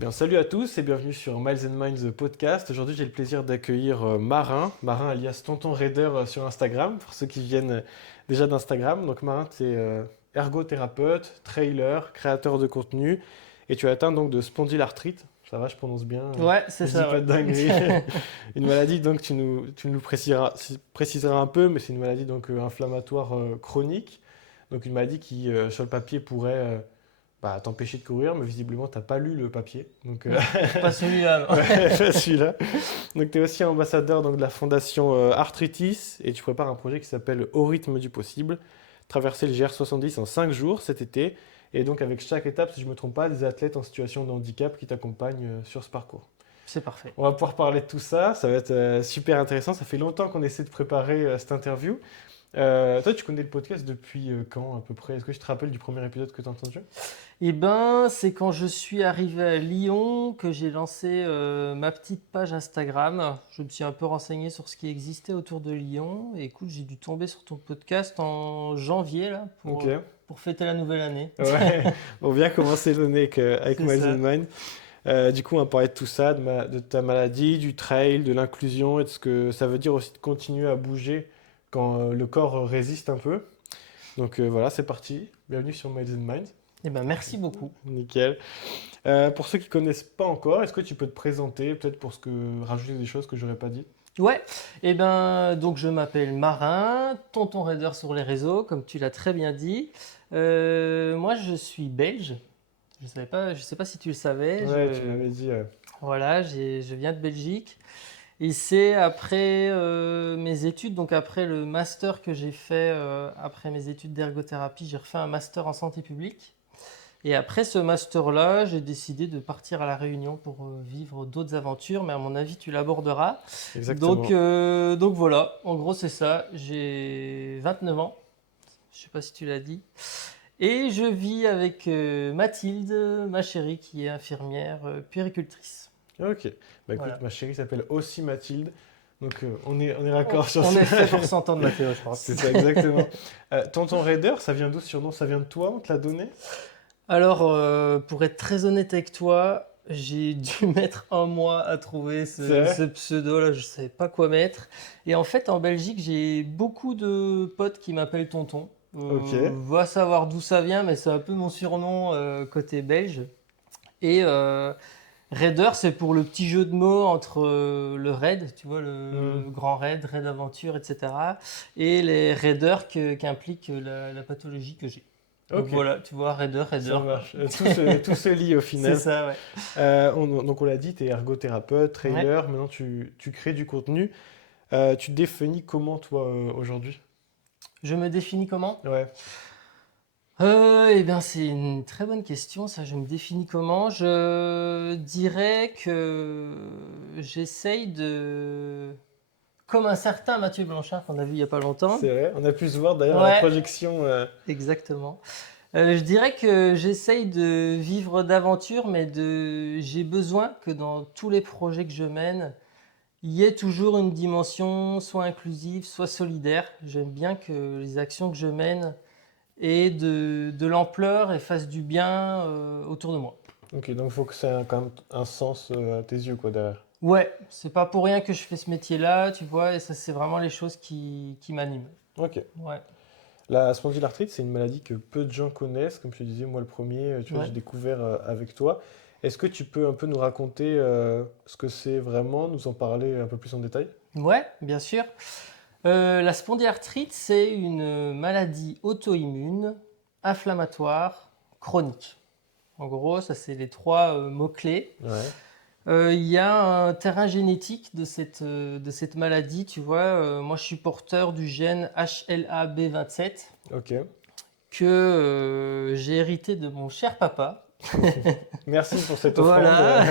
Bien, salut à tous et bienvenue sur Miles and Minds podcast. Aujourd'hui, j'ai le plaisir d'accueillir Marin alias Tonton Raider sur Instagram, pour ceux qui viennent déjà d'Instagram. Donc Marin, tu es ergothérapeute, trailer, créateur de contenu et tu as atteint donc de spondylarthrite. Ça va, je prononce bien. Ouais, c'est Je dis ça, pas ouais. de dinguerie. Une maladie donc tu nous préciseras un peu, mais c'est une maladie donc inflammatoire chronique. Donc une maladie qui sur le papier pourrait t'empêcher de courir, mais visiblement, tu n'as pas lu le papier. Donc, Non, pas celui-là, non. ouais, pas celui-là. Donc, tu es aussi ambassadeur donc, de la fondation Arthritis et tu prépares un projet qui s'appelle Au rythme du possible, traverser le GR70 en 5 jours cet été. Et donc, avec chaque étape, si je ne me trompe pas, des athlètes en situation de handicap qui t'accompagnent sur ce parcours. C'est parfait. On va pouvoir parler de tout ça, ça va être super intéressant. Ça fait longtemps qu'on essaie de préparer cette interview. Toi, tu connais le podcast depuis quand à peu près? Est-ce que tu te rappelles du premier épisode que tu as entendu? Eh ben, c'est quand je suis arrivé à Lyon que j'ai lancé ma petite page Instagram. Je me suis un peu renseigné sur ce qui existait autour de Lyon. Et écoute, j'ai dû tomber sur ton podcast en janvier là, Ok. pour fêter la nouvelle année. Ouais, on vient commencer l'année avec C'est Miles ça. and Mind. Du coup, on va parler de tout ça, de ta maladie, du trail, de l'inclusion et de ce que ça veut dire aussi de continuer à bouger quand le corps résiste un peu. Donc voilà, c'est parti. Bienvenue sur Miles and Mind. Eh ben, merci beaucoup. Nickel. Pour ceux qui ne connaissent pas encore, est-ce que tu peux te présenter, peut-être pour rajouter des choses que j'aurais pas dit? Ouais, eh ben, donc je m'appelle Marin, Tonton Raider sur les réseaux, comme tu l'as très bien dit. Moi, je suis belge. Je sais pas si tu le savais. Ouais, tu m'avais dit. Voilà, je viens de Belgique. Et c'est après mes études, donc après le master que j'ai fait, après mes études d'ergothérapie, j'ai refait un master en santé publique. Et après ce master-là, j'ai décidé de partir à La Réunion pour vivre d'autres aventures, mais à mon avis, tu l'aborderas. Exactement. Donc voilà, en gros, c'est ça. J'ai 29 ans, je sais pas si tu l'as dit. Et je vis avec Mathilde, ma chérie, qui est infirmière puéricultrice. Ok. Bah écoute, Voilà. ma chérie s'appelle aussi Mathilde. Donc on est raccord sur On ça. est fait pour s'entendre, Mathéo, je pense. C'est ça, exactement. Tonton Raider, ça vient d'où ce surnom? Ça vient de toi? On te l'a donné? Alors, pour être très honnête avec toi, j'ai dû mettre un mois à trouver C'est vrai? ce pseudo-là, je ne savais pas quoi mettre. Et en fait, en Belgique, j'ai beaucoup de potes qui m'appellent Tonton. Ok. Va savoir d'où ça vient, mais c'est un peu mon surnom côté belge. Et Raider, c'est pour le petit jeu de mots entre le raid, tu vois, Hmm. le grand raid, raid aventure, etc. Et les raiders qu'implique la pathologie que j'ai. Donc Ok, voilà, tu vois, raider, ça raider, quoi. marche. Tout se lie au C'est final. ça, ouais. Donc on l'a dit, tu es ergothérapeute, Ouais. trailer, maintenant tu crées du contenu. Tu te définis comment toi aujourd'hui? Je me définis comment? Ouais, Eh bien, c'est une très bonne question, ça. Je me définis comment? Je dirais que j'essaye de... Comme un certain Mathieu Blanchard qu'on a vu il n'y a pas longtemps. c'est vrai. On a pu se voir d'ailleurs à la Ouais, projection. exactement. Je dirais que j'essaye de vivre d'aventures, mais j'ai besoin que dans tous les projets que je mène, il y ait toujours une dimension soit inclusive, soit solidaire. J'aime bien que les actions que je mène aient de l'ampleur et fassent du bien autour de moi. Ok, donc il faut que ça ait quand même un sens à tes yeux quoi derrière. Ouais, c'est pas pour rien que je fais ce métier-là, tu vois, et ça, c'est vraiment les choses qui m'animent. Ok. Ouais, La spondylarthrite, c'est une maladie que peu de gens connaissent. Comme je te disais, moi le premier, tu vois, ouais. j'ai découvert avec toi. Est-ce que tu peux un peu nous raconter ce que c'est vraiment, nous en parler un peu plus en détail? Ouais, bien sûr. La spondyarthrite, c'est une maladie auto-immune, inflammatoire, chronique. En gros, ça, c'est les trois mots-clés. Ouais, Il y a un terrain génétique de cette maladie, tu vois. Moi, je suis porteur du gène HLA-B27 ok. que j'ai hérité de mon cher papa. Merci pour cette offrande. Voilà,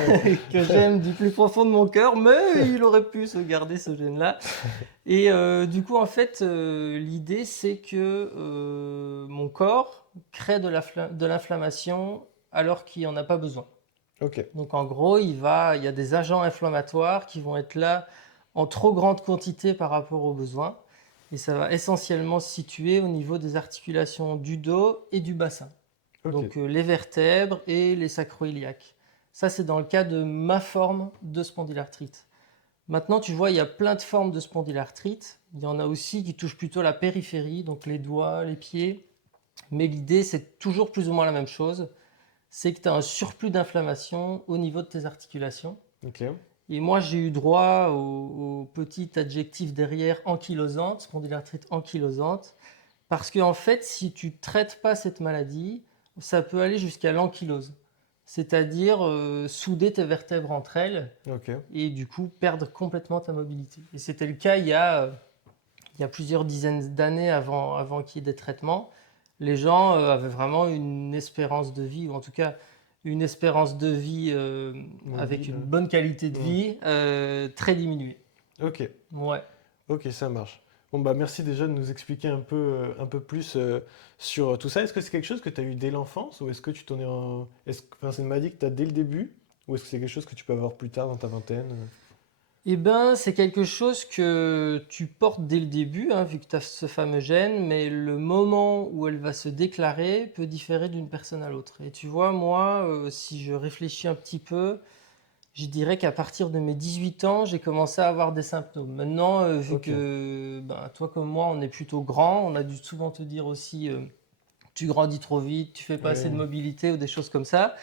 que j'aime du plus profond de mon cœur, mais il aurait pu se garder ce gène-là. Et du coup, en fait, l'idée, c'est que mon corps crée de l'inflammation alors qu'il n'en a pas besoin. Ok, Donc, en gros, il y a des agents inflammatoires qui vont être là en trop grande quantité par rapport aux besoins. Et ça va essentiellement se situer au niveau des articulations du dos et du bassin. ok. Donc, les vertèbres et les sacro-iliaques. Ça, c'est dans le cas de ma forme de spondylarthrite. Maintenant, tu vois, il y a plein de formes de spondylarthrite. Il y en a aussi qui touchent plutôt la périphérie, donc les doigts, les pieds. Mais l'idée, c'est toujours plus ou moins la même chose. C'est que tu as un surplus d'inflammation au niveau de tes articulations. Ok. Et moi, j'ai eu droit au petit adjectif derrière ankylosante, spondylarthrite ankylosante, parce qu'en fait, si tu ne traites pas cette maladie, ça peut aller jusqu'à l'ankylose, c'est-à-dire souder tes vertèbres entre elles Ok. et du coup perdre complètement ta mobilité. Et c'était le cas il y a plusieurs dizaines d'années avant qu'il y ait des traitements. Les gens avaient vraiment une espérance de vie, ou en tout cas une espérance de vie avec Mobile. une bonne qualité de vie très diminuée. Ok. Ouais. Ok, ça marche. Bon, bah merci déjà de nous expliquer un peu plus sur tout ça. Est-ce que c'est quelque chose que tu as eu dès l'enfance ou est-ce que tu t'en es enfin, c'est une maladie que tu as dès le début ou est-ce que c'est quelque chose que tu peux avoir plus tard dans ta vingtaine? Eh ben, c'est quelque chose que tu portes dès le début, hein, vu que tu as ce fameux gène, mais le moment où elle va se déclarer peut différer d'une personne à l'autre. Et tu vois, moi, si je réfléchis un petit peu, je dirais qu'à partir de mes 18 ans, j'ai commencé à avoir des symptômes. Maintenant, vu Ok. que ben, toi comme moi, on est plutôt grand, on a dû souvent te dire aussi, tu grandis trop vite, tu fais pas assez de Ouais. mobilité ou des choses comme ça.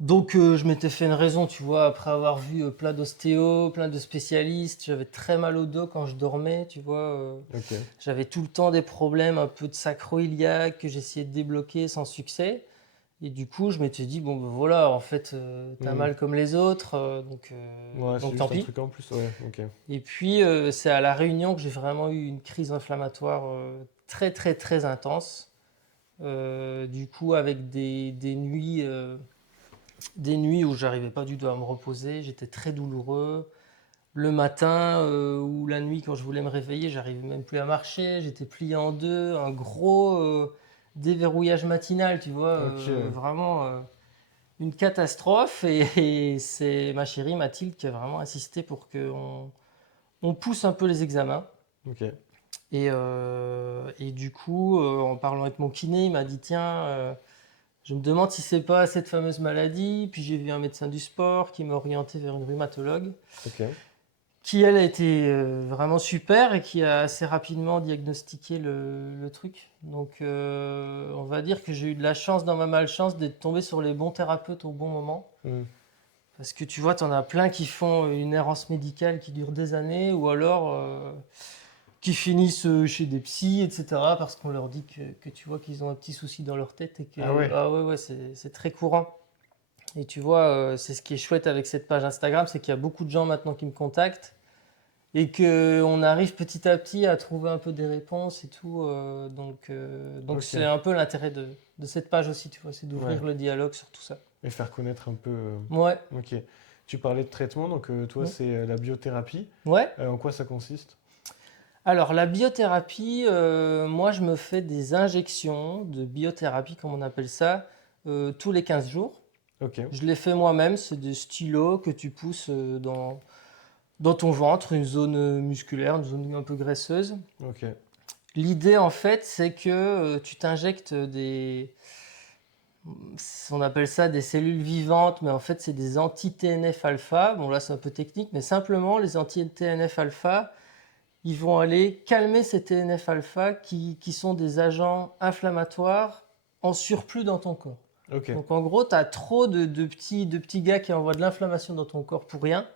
Donc, je m'étais fait une raison, tu vois, après avoir vu plein d'ostéos, plein de spécialistes. J'avais très mal au dos quand je dormais, tu vois. Ok. J'avais tout le temps des problèmes un peu de sacro-iliaque que j'essayais de débloquer sans succès. Et du coup, je m'étais dit, bon, ben voilà, en fait, t'as Hmm. mal comme les autres, Ouais, c'est donc tant juste un pis. truc en plus. Ouais, ok. Et puis, c'est à La Réunion que j'ai vraiment eu une crise inflammatoire très, très, très intense. Du coup, avec des nuits où j'arrivais pas du tout à me reposer, j'étais très douloureux. Le matin ou la nuit, quand je voulais me réveiller, j'arrivais même plus à marcher, j'étais plié en deux, un gros déverrouillage matinal, tu vois, Ok. vraiment une catastrophe. Et c'est ma chérie Mathilde qui a vraiment insisté pour qu'on pousse un peu les examens. Ok. Et du coup, en parlant avec mon kiné, il m'a dit, tiens, je me demande si c'est pas cette fameuse maladie. Puis j'ai vu un médecin du sport qui m'a orienté vers une rhumatologue Ok. qui, elle, a été vraiment super et qui a assez rapidement diagnostiqué le truc. Donc, on va dire que j'ai eu de la chance dans ma malchance d'être tombé sur les bons thérapeutes au bon moment. Hmm. Parce que tu vois, tu en as plein qui font une errance médicale qui dure des années ou alors qui finissent chez des psys, etc. parce qu'on leur dit que tu vois qu'ils ont un petit souci dans leur tête et Ah que, ouais. ah ouais, ouais, c'est très courant. Et tu vois, c'est ce qui est chouette avec cette page Instagram, c'est qu'il y a beaucoup de gens maintenant qui me contactent et qu'on arrive petit à petit à trouver un peu des réponses et tout. Donc Ok. c'est un peu l'intérêt de cette page aussi, tu vois, c'est Ouais. d'ouvrir le dialogue sur tout ça. Et faire connaître un peu. Ouais. Ok. Tu parlais de traitement, donc toi, Mm. c'est la biothérapie. Ouais. En quoi ça consiste? Alors la biothérapie, moi je me fais des injections de biothérapie, comme on appelle ça, tous les 15 jours. Ok. Je les fais moi-même, c'est des stylos que tu pousses dans ton ventre, une zone musculaire, une zone un peu graisseuse. Ok. L'idée, en fait, c'est que tu t'injectes on appelle ça des cellules vivantes, mais en fait, c'est des anti-TNF-alpha. Bon, là, c'est un peu technique, mais simplement, les anti-TNF-alpha, ils vont aller calmer ces TNF-alpha qui sont des agents inflammatoires en surplus dans ton corps. Ok. Donc, en gros, tu as trop de petits gars qui envoient de l'inflammation dans ton corps pour rien.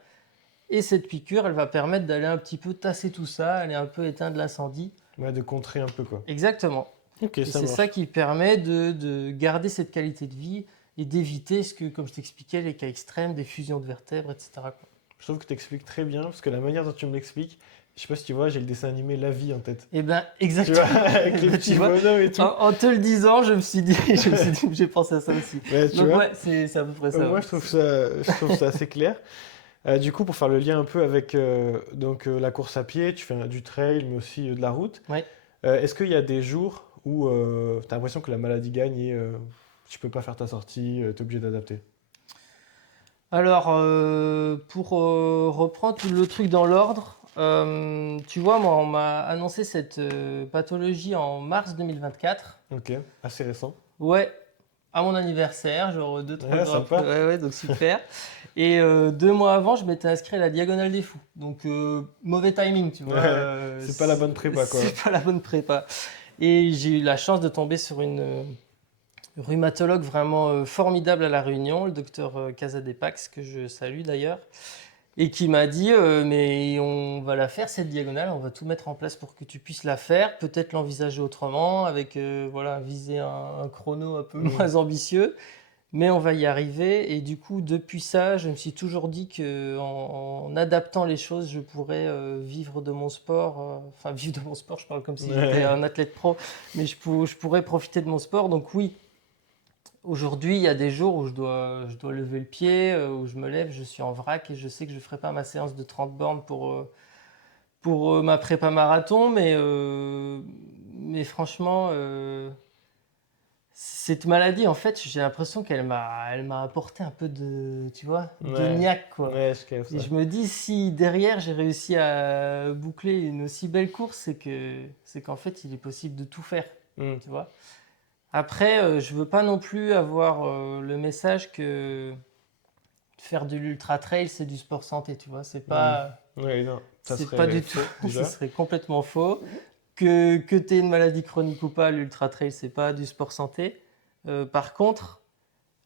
Et cette piqûre, elle va permettre d'aller un petit peu tasser tout ça, aller un peu éteindre l'incendie. Ouais, de contrer un peu, quoi. Exactement. Ok, Et ça c'est ça marche. qui permet de garder cette qualité de vie et d'éviter ce que, comme je t'expliquais, les cas extrêmes, des fusions de vertèbres, etc. quoi. Je trouve que tu expliques très bien, parce que la manière dont tu me l'expliques, je sais pas si tu vois, j'ai le dessin animé La Vie en tête. Eh bien, Tu vois, exactement. avec les Ben, tu petits vois, bonhommes et tout. en te le disant, je me suis dit, j'ai pensé à ça aussi. Ouais, tu Donc vois. ouais, c'est à peu près ça. Moi, Ouais. je trouve ça assez clair. Du coup, pour faire le lien un peu avec la course à pied, tu fais du trail, mais aussi de la route. Ouais. Est-ce qu'il y a des jours où tu as l'impression que la maladie gagne et tu peux pas faire ta sortie, tu es obligé d'adapter? Alors, pour reprendre tout le truc dans l'ordre, tu vois, moi, on m'a annoncé cette pathologie en mars 2024. Ok, assez récent. Ouais, à mon anniversaire, genre 2-3 jours sympa. après. Ouais, donc super. Et 2 mois avant, je m'étais inscrit à la Diagonale des Fous. Donc mauvais timing, tu vois. Ouais, c'est pas la bonne prépa, quoi. C'est pas la bonne prépa. Et j'ai eu la chance de tomber sur une rhumatologue vraiment formidable à La Réunion, le docteur Casadepax, que je salue d'ailleurs, et qui m'a dit mais on va la faire cette diagonale, on va tout mettre en place pour que tu puisses la faire, peut-être l'envisager autrement, avec voilà, viser un chrono un peu moins ambitieux, mais on va y arriver. Et du coup, depuis ça, je me suis toujours dit qu'en adaptant les choses, je pourrais vivre de mon sport. Enfin, vivre de mon sport, je parle comme si j'étais un athlète pro, mais je pourrais profiter de mon sport. Donc oui, aujourd'hui, il y a des jours où je dois lever le pied, où je me lève, je suis en vrac et je sais que je ne ferai pas ma séance de 30 bornes pour ma prépa marathon, mais franchement, cette maladie, en fait, j'ai l'impression elle m'a apporté un peu de, tu vois, de Ouais, niaque, quoi. ouais, je kiffe Et ça. je me dis, si derrière j'ai réussi à boucler une aussi belle course, c'est qu'en fait, il est possible de tout faire, Hmm. tu vois. Après, je veux pas non plus avoir le message que faire de l'ultra trail, c'est du sport santé, tu vois. Hmm. Ouais, non, ça C'est pas serait du tout, faux, ce déjà. serait complètement faux. Que tu aies une maladie chronique ou pas, l'ultra trail, c'est pas du sport santé. Par contre,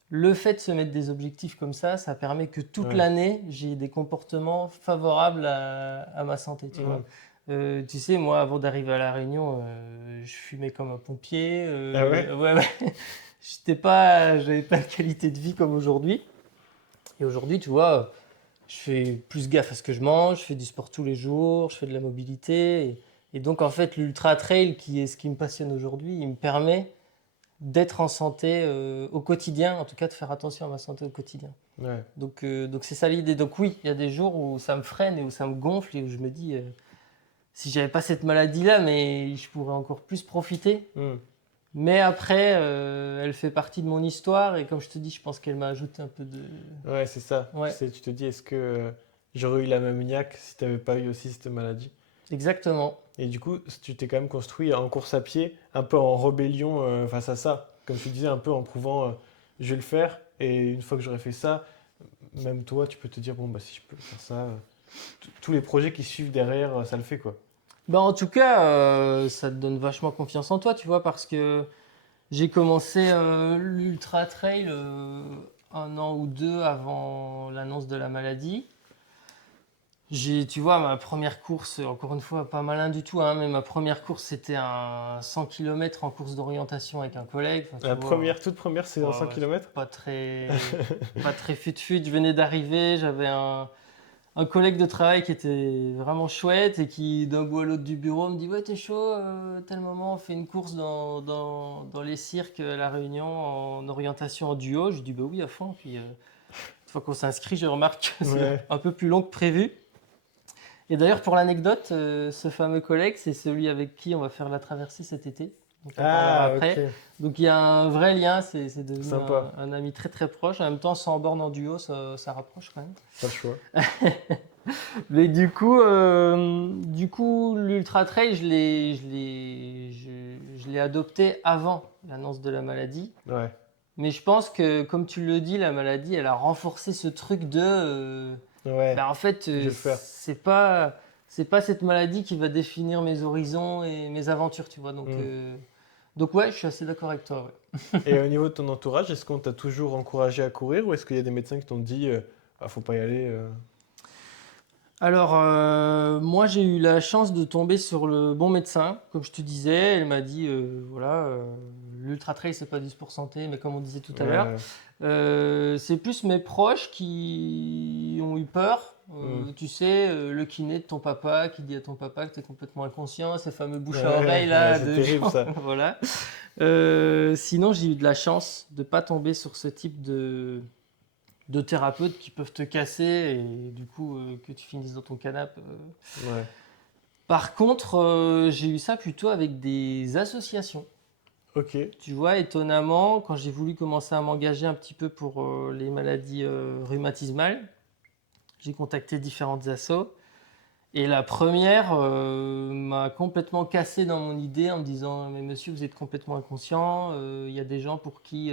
le fait de se mettre des objectifs comme ça permet que toute Ouais. l'année, j'ai des comportements favorables à ma santé, tu Hmm. vois. Tu sais, moi, avant d'arriver à La Réunion, je fumais comme un pompier. Ah ouais? Ouais, ouais. J'avais pas de qualité de vie comme aujourd'hui. Et aujourd'hui, tu vois, je fais plus gaffe à ce que je mange, je fais du sport tous les jours, je fais de la mobilité. Et donc, en fait, l'ultra trail, qui est ce qui me passionne aujourd'hui, il me permet d'être en santé au quotidien, en tout cas de faire attention à ma santé au quotidien. Ouais. Donc c'est ça l'idée. Donc oui, il y a des jours où ça me freine et où ça me gonfle et où je me dis, si j'avais pas cette maladie-là, mais je pourrais encore plus profiter. Hmm. Mais après, elle fait partie de mon histoire et comme je te dis, je pense qu'elle m'a ajouté un peu de... Ouais, c'est ça. Ouais, Tu te dis, est-ce que j'aurais eu la même niaque si tu n'avais pas eu aussi cette maladie? exactement. Et du coup, tu t'es quand même construit en course à pied, un peu en rébellion face à ça. Comme tu disais, un peu en prouvant, je vais le faire. Et une fois que j'aurai fait ça, même toi, tu peux te dire, bon, bah si je peux faire ça, tous les projets qui suivent derrière, ça le fait, quoi. Bah, en tout cas, ça te donne vachement confiance en toi, tu vois, parce que j'ai commencé l'ultra trail 1 an ou 2 avant l'annonce de la maladie. Tu vois, ma première course, encore une fois, pas malin du tout, hein, mais ma première course, c'était un 100 km en course d'orientation avec un collègue. Enfin, tu La vois, première, toute première, c'est en ouais, 100 ouais, km? pas très fut-fut. Je venais d'arriver, j'avais un collègue de travail qui était vraiment chouette et qui, d'un bout à l'autre du bureau, me dit ouais, t'es chaud, tel moment, on fait une course dans les cirques à La Réunion en orientation en duo. Je dis bah oui, à fond. Puis, une fois qu'on s'inscrit, je remarque que c'est Ouais. un peu plus long que prévu. Et d'ailleurs, pour l'anecdote, ce fameux collègue, c'est celui avec qui on va faire la traversée cet été. Donc, on en parlera Ah, après. ok. Donc, il y a un vrai lien, c'est devenu Sympa. un ami très très proche. En même temps, sans borne en duo, ça rapproche quand même. Pas le choix. Mais du coup, l'ultra trail, je l'ai adopté avant l'annonce de la maladie. Ouais. Mais je pense que, comme tu le dis, la maladie, elle a renforcé ce truc de, Ouais. en fait, Je vais le faire. c'est pas cette maladie qui va définir mes horizons et mes aventures, tu vois. Hmm. Donc ouais, je suis assez d'accord avec toi. Ouais. Et au niveau de ton entourage, est-ce qu'on t'a toujours encouragé à courir ou est-ce qu'il y a des médecins qui t'ont dit, ah, faut pas y aller Alors, moi, j'ai eu la chance de tomber sur le bon médecin. Comme je te disais, elle m'a dit, voilà, l'ultra trail, c'est pas du sport santé, mais comme on disait tout à l'heure, Ouais. c'est plus mes proches qui ont eu peur. Hmm. Tu sais, le kiné de ton papa qui dit à ton papa que tu es complètement inconscient, ces fameux bouche à Ouais, oreille ouais, là c'est de terrible gens. ça. Voilà. Sinon, j'ai eu de la chance de ne pas tomber sur ce type de thérapeutes qui peuvent te casser et du coup que tu finisses dans ton canapé. Ouais. Par contre, j'ai eu ça plutôt avec des associations. Ok. Tu vois, étonnamment, quand j'ai voulu commencer à m'engager un petit peu pour les maladies rhumatismales, j'ai contacté différentes assos Et la première m'a complètement cassé dans mon idée en me disant mais monsieur, vous êtes complètement inconscient. Il y a des gens pour qui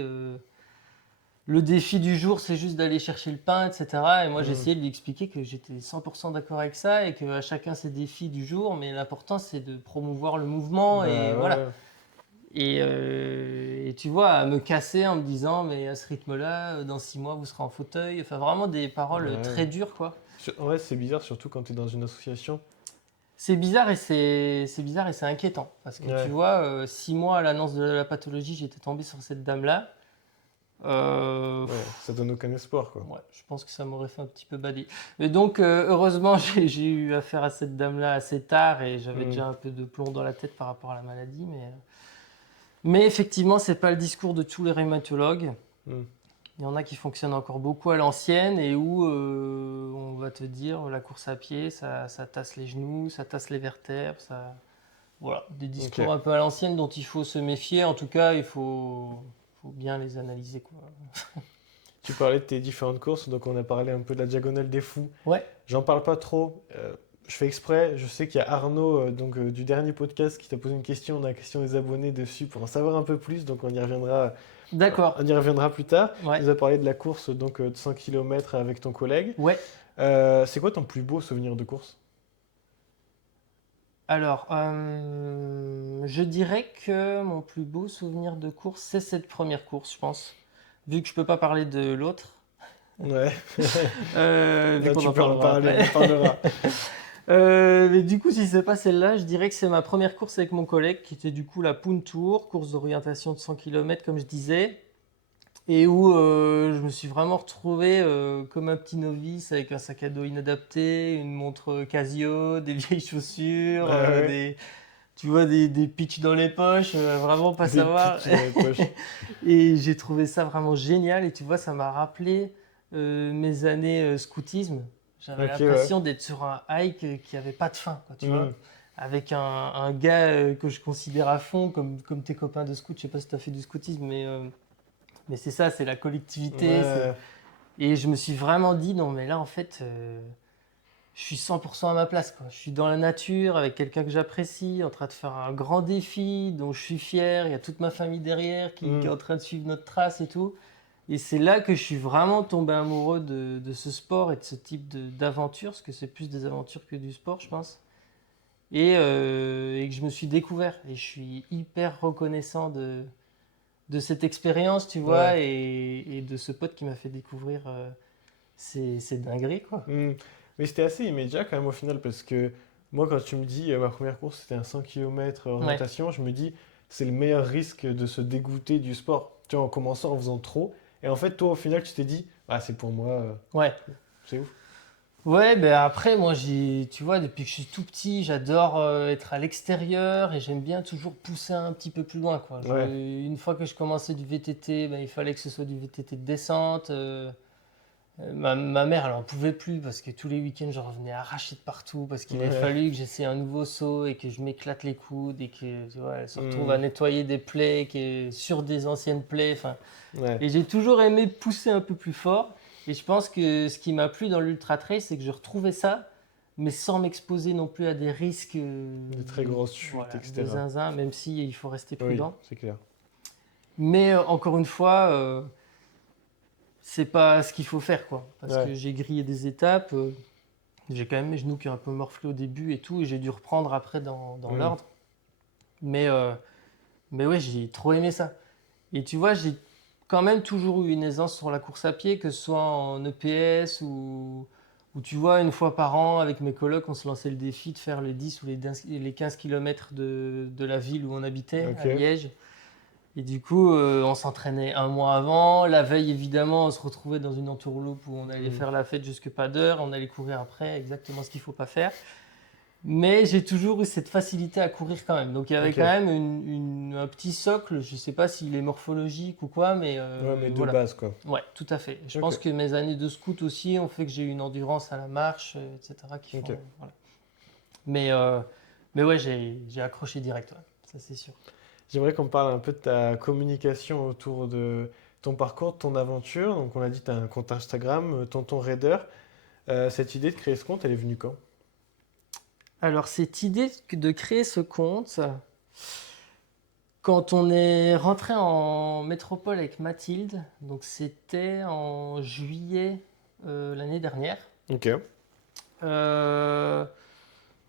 le défi du jour, c'est juste d'aller chercher le pain, etc. Et moi, Hmm. j'essayais de lui expliquer que j'étais 100% d'accord avec ça et qu'à chacun ses défis du jour, mais l'important, c'est de promouvoir le mouvement et Bah voilà. ouais. Et tu vois, à me casser en me disant, mais à ce rythme-là, dans 6 mois, vous serez en fauteuil. Enfin, vraiment des paroles Ouais. très dures, quoi. En vrai, c'est bizarre, surtout quand tu es dans une association. C'est bizarre et c'est bizarre et c'est inquiétant. Parce que tu Ouais, vois, 6 mois à l'annonce de la pathologie, j'étais tombé sur cette dame-là. Euh, ouais, ça donne aucun espoir, quoi. Ouais, je pense que ça m'aurait fait un petit peu bader. Mais donc, heureusement, j'ai eu affaire à cette dame-là assez tard et j'avais Hmm. déjà un peu de plomb dans la tête par rapport à la maladie. Mais effectivement, c'est pas le discours de tous les rhumatologues. Hmm. Il y en a qui fonctionnent encore beaucoup à l'ancienne et où on va te dire la course à pied, ça tasse les genoux, ça tasse les vertèbres, ça... Voilà, des Ok. discours un peu à l'ancienne dont il faut se méfier. En tout cas, faut bien les analyser, quoi. Tu parlais de tes différentes courses, donc on a parlé un peu de la Diagonale des Fous. Ouais, J'en parle pas trop. Je fais exprès. Je sais qu'il y a Arnaud du dernier podcast qui t'a posé une question, la question des abonnés dessus pour en savoir un peu plus. Donc d'accord. on y reviendra plus tard. Tu Ouais, nous as parlé de la course de 100 km avec ton collègue. ouais. C'est quoi ton plus beau souvenir de course? Alors, je dirais que mon plus beau souvenir de course, c'est cette première course, je pense. Vu que je peux pas parler de l'autre, Ouais. vu Là, qu'on tu en peux en parlera parler, on après. en parlera. Mais du coup, si c'est pas celle-là, je dirais que c'est ma première course avec mon collègue, qui était du coup la Poon Tour, course d'orientation de 100 km, comme je disais, et où je me suis vraiment retrouvé comme un petit novice avec un sac à dos inadapté, une montre Casio, des vieilles chaussures, Ah ouais. tu vois, des pitchs dans les poches, vraiment pas Des savoir. pitchs dans les poches. Et j'ai trouvé ça vraiment génial. Et tu vois, ça m'a rappelé mes années scoutisme. J'avais Ok, ouais. l'impression d'être sur un hike qui avait pas de fin, quoi, tu Hmm. vois. Avec un gars que je considère à fond, comme tes copains de scout. Je sais pas si tu as fait du scoutisme, mais c'est ça, c'est la collectivité. Ouais. Et je me suis vraiment dit, non, mais là, en fait, je suis 100% à ma place, quoi. Je suis dans la nature avec quelqu'un que j'apprécie, en train de faire un grand défi dont je suis fier. Il y a toute ma famille derrière qui Hmm. est en train de suivre notre trace et tout. Et c'est là que je suis vraiment tombé amoureux de ce sport et de ce type d'aventure, parce que c'est plus des aventures que du sport, je pense. Et que je me suis découvert. Et je suis hyper reconnaissant de cette expérience, tu Ouais. vois, et de ce pote qui m'a fait découvrir ces dingueries, quoi. Hmm. Mais c'était assez immédiat quand même au final parce que moi quand tu me dis ma première course c'était un 100 km Ouais, orientation, je me dis c'est le meilleur risque de se dégoûter du sport. Tu vois, en commençant en faisant trop. Et en fait toi au final tu t'es dit ah c'est pour moi, ouais. c'est ouf. Ouais, ben après, moi, tu vois, depuis que je suis tout petit, j'adore être à l'extérieur et j'aime bien toujours pousser un petit peu plus loin, quoi. Ouais. Une fois que je commençais du VTT, ben, il fallait que ce soit du VTT de descente. Ma mère, elle en pouvait plus parce que tous les week-ends, je revenais arraché de partout parce qu'il avait Ouais. fallu que j'essaie un nouveau saut et que je m'éclate les coudes et que, tu vois, elle se retrouve Hmm. à nettoyer des plaies sur des anciennes plaies. Enfin, Ouais. et j'ai toujours aimé pousser un peu plus fort. Et je pense que ce qui m'a plu dans l'ultra trail, c'est que je retrouvais ça, mais sans m'exposer non plus à des risques Des très grosses chutes, voilà, de etc. zinzin, même si il faut rester Oui, prudent. c'est clair. Mais encore une fois, c'est pas ce qu'il faut faire, quoi. Parce Ouais. que j'ai grillé des étapes, j'ai quand même mes genoux qui ont un peu morflé au début et tout, et j'ai dû reprendre après dans Hmm. l'ordre. Mais, euh, mais ouais, j'ai trop aimé ça. Et tu vois, j'ai quand même toujours eu une aisance sur la course à pied, que ce soit en EPS ou tu vois, une fois par an, avec mes colocs, on se lançait le défi de faire les 10 ou les 15 km de la ville où on habitait, Ok. à Liège. Et du coup, on s'entraînait un mois avant. La veille, évidemment, on se retrouvait dans une entourloupe où on allait Hmm. faire la fête jusque pas d'heure. On allait courir après, exactement ce qu'il ne faut pas faire. Mais j'ai toujours eu cette facilité à courir quand même. Donc il y avait Ok. quand même un petit socle. Je ne sais pas s'il est morphologique ou quoi, mais Ouais, mais de voilà. base quoi. Ouais, tout à fait. Je Ok. pense que mes années de scout aussi ont fait que j'ai eu une endurance à la marche, etc. qui Ok. font, voilà. Mais, euh, mais ouais, j'ai accroché direct, ouais. Ça c'est sûr. J'aimerais qu'on parle un peu de ta communication autour de ton parcours, de ton aventure. Donc, on l'a dit, tu as un compte Instagram, Tonton Raider. Cette idée de créer ce compte, elle est venue quand? Alors, cette idée de créer ce compte, quand on est rentré en métropole avec Mathilde, donc c'était en juillet l'année dernière. Ok. Euh,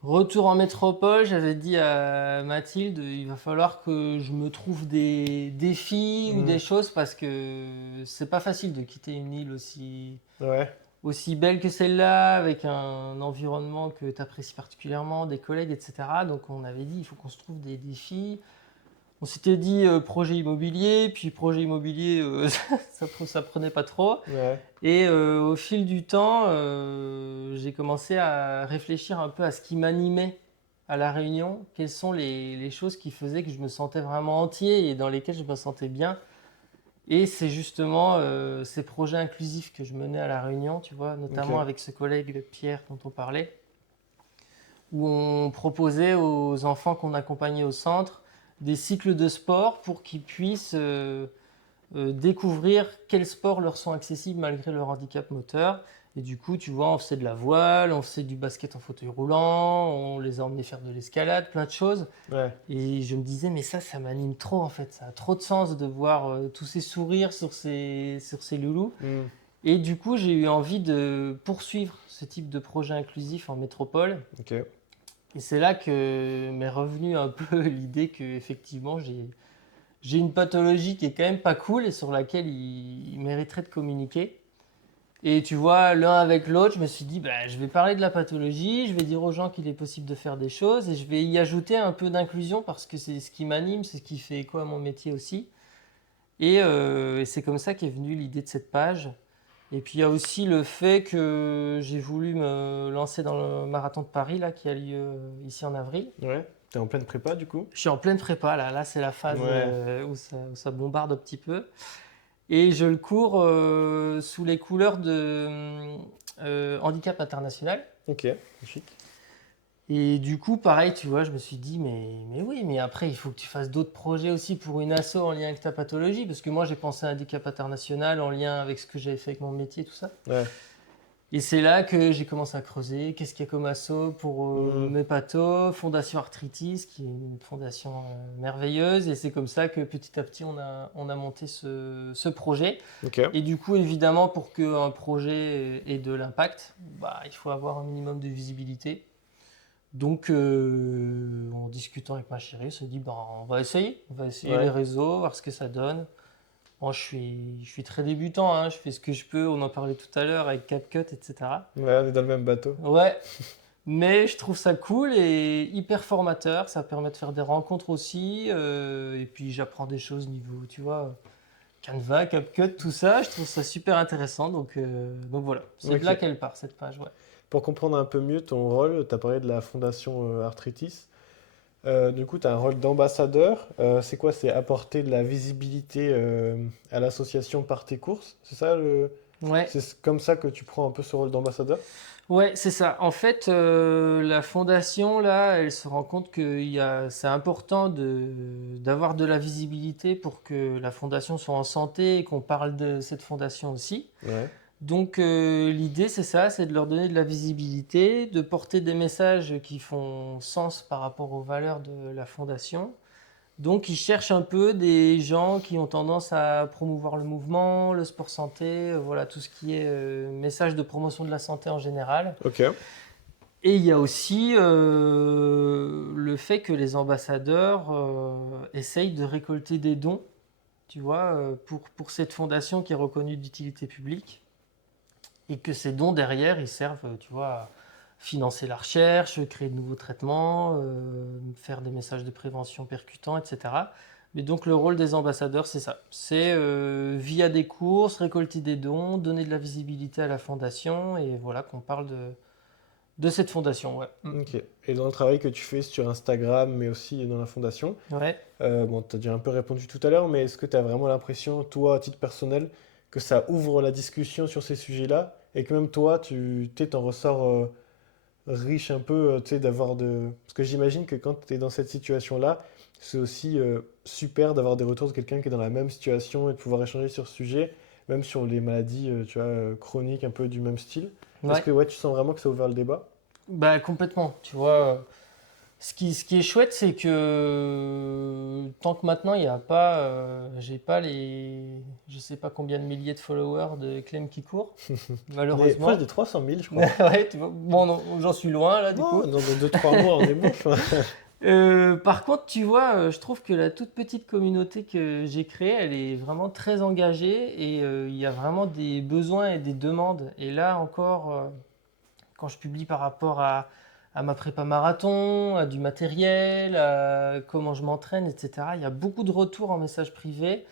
Retour en métropole, j'avais dit à Mathilde, il va falloir que je me trouve des défis ou Hmm. des choses parce que c'est pas facile de quitter une île Ouais. aussi belle que celle-là, avec un environnement que tu apprécies particulièrement, des collègues, etc. Donc on avait dit, il faut qu'on se trouve des défis. On s'était dit projet immobilier, puis projet immobilier, ça prenait pas trop. Ouais. Et au fil du temps, j'ai commencé à réfléchir un peu à ce qui m'animait à La Réunion, quelles sont les choses qui faisaient que je me sentais vraiment entier et dans lesquelles je me sentais bien. Et c'est justement ces projets inclusifs que je menais à La Réunion, tu vois, notamment Ok. avec ce collègue Pierre dont on parlait, où on proposait aux enfants qu'on accompagnait au centre des cycles de sport pour qu'ils puissent découvrir quels sports leur sont accessibles malgré leur handicap moteur. Et du coup, tu vois, on faisait de la voile, on faisait du basket en fauteuil roulant, on les a emmenés faire de l'escalade, plein de choses. Ouais. Et je me disais, mais ça m'anime trop en fait. Ça a trop de sens de voir tous ces sourires sur ces loulous. Hmm. Et du coup, j'ai eu envie de poursuivre ce type de projet inclusif en métropole. Ok. Et c'est là que m'est revenue un peu l'idée que effectivement j'ai une pathologie qui est quand même pas cool et sur laquelle il mériterait de communiquer. Et tu vois, l'un avec l'autre, je me suis dit, bah, je vais parler de la pathologie, je vais dire aux gens qu'il est possible de faire des choses et je vais y ajouter un peu d'inclusion parce que c'est ce qui m'anime, c'est ce qui fait écho à mon métier aussi. Et c'est comme ça qu'est venue l'idée de cette page. Et puis il y a aussi le fait que j'ai voulu me lancer dans le marathon de Paris là, qui a lieu ici en avril. Ouais. T'es en pleine prépa du coup? Je suis en pleine prépa là, là c'est la phase Ouais. où ça bombarde un petit peu. Et je le cours sous les couleurs de Handicap International. Ok. Chic. Et du coup, pareil, tu vois, je me suis dit, mais oui, mais après, il faut que tu fasses d'autres projets aussi pour une asso en lien avec ta pathologie, parce que moi, j'ai pensé à Handicap International en lien avec ce que j'avais fait avec mon métier, tout ça. Ouais. Et c'est là que j'ai commencé à creuser, qu'est-ce qu'il y a comme asso pour Hmm. mes pathos, Fondation Arthritis, qui est une fondation merveilleuse, et c'est comme ça que petit à petit, on a monté ce projet. Ok. Et du coup, évidemment, pour qu'un projet ait de l'impact, bah, il faut avoir un minimum de visibilité. Donc, en discutant avec ma chérie, on s'est dit, ben, on va essayer les Ouais. réseaux, voir ce que ça donne. Moi, je suis très débutant, hein, je fais ce que je peux, on en parlait tout à l'heure avec CapCut, etc. Ouais, on est dans le même bateau. Ouais, mais je trouve ça cool et hyper formateur, ça permet de faire des rencontres aussi, et puis j'apprends des choses niveau, tu vois, Canva, CapCut, tout ça, je trouve ça super intéressant, donc voilà, c'est de là Ok. qu'elle part, cette page, ouais. Pour comprendre un peu mieux ton rôle, tu as parlé de la fondation Arthritis. Du coup, tu as un rôle d'ambassadeur. C'est quoi? C'est apporter de la visibilité à l'association par tes courses? C'est ça Ouais, C'est comme ça que tu prends un peu ce rôle d'ambassadeur? ouais, c'est ça. En fait, la fondation, là, elle se rend compte que c'est important d'avoir de la visibilité pour que la fondation soit en santé et qu'on parle de cette fondation aussi. Ouais. Donc, l'idée, c'est ça, c'est de leur donner de la visibilité, de porter des messages qui font sens par rapport aux valeurs de la fondation. Donc, ils cherchent un peu des gens qui ont tendance à promouvoir le mouvement, le sport santé, voilà, tout ce qui est message de promotion de la santé en général. Ok. Et il y a aussi le fait que les ambassadeurs essayent de récolter des dons, tu vois, pour cette fondation qui est reconnue d'utilité publique. Et que ces dons derrière, ils servent, tu vois, à financer la recherche, créer de nouveaux traitements, faire des messages de prévention percutants, etc. Mais donc le rôle des ambassadeurs, c'est ça. C'est via des courses, récolter des dons, donner de la visibilité à la fondation, et voilà qu'on parle de cette fondation, ouais. Ok. Et dans le travail que tu fais sur Instagram, mais aussi dans la fondation, Ouais. bon, tu as déjà un peu répondu tout à l'heure, mais est-ce que tu as vraiment l'impression, toi, à titre personnel, que ça ouvre la discussion sur ces sujets-là et que même toi, t'en ressors riche un peu, tu sais, d'avoir de... Parce que j'imagine que quand tu es dans cette situation-là, c'est aussi super d'avoir des retours de quelqu'un qui est dans la même situation et de pouvoir échanger sur ce sujet, même sur les maladies, tu vois, chroniques un peu du même style. Est-ce Ouais. que ouais, tu sens vraiment que ça a ouvert le débat? Bah, complètement, tu vois. Ce qui est chouette, c'est que tant que maintenant, il y a pas, j'ai pas je sais pas combien de milliers de followers de Clem qui court, Proche malheureusement. des 300 000, je crois. Ouais, tu vois. Bon, non, j'en suis loin là, du coup. Non, dans 2-3 mois, on est bon. Par contre, tu vois, je trouve que la toute petite communauté que j'ai créée, elle est vraiment très engagée et il y a vraiment des besoins et des demandes. Et là encore, quand je publie par rapport à ma prépa marathon, à du matériel, à comment je m'entraîne, etc., il y a beaucoup de retours en message privé.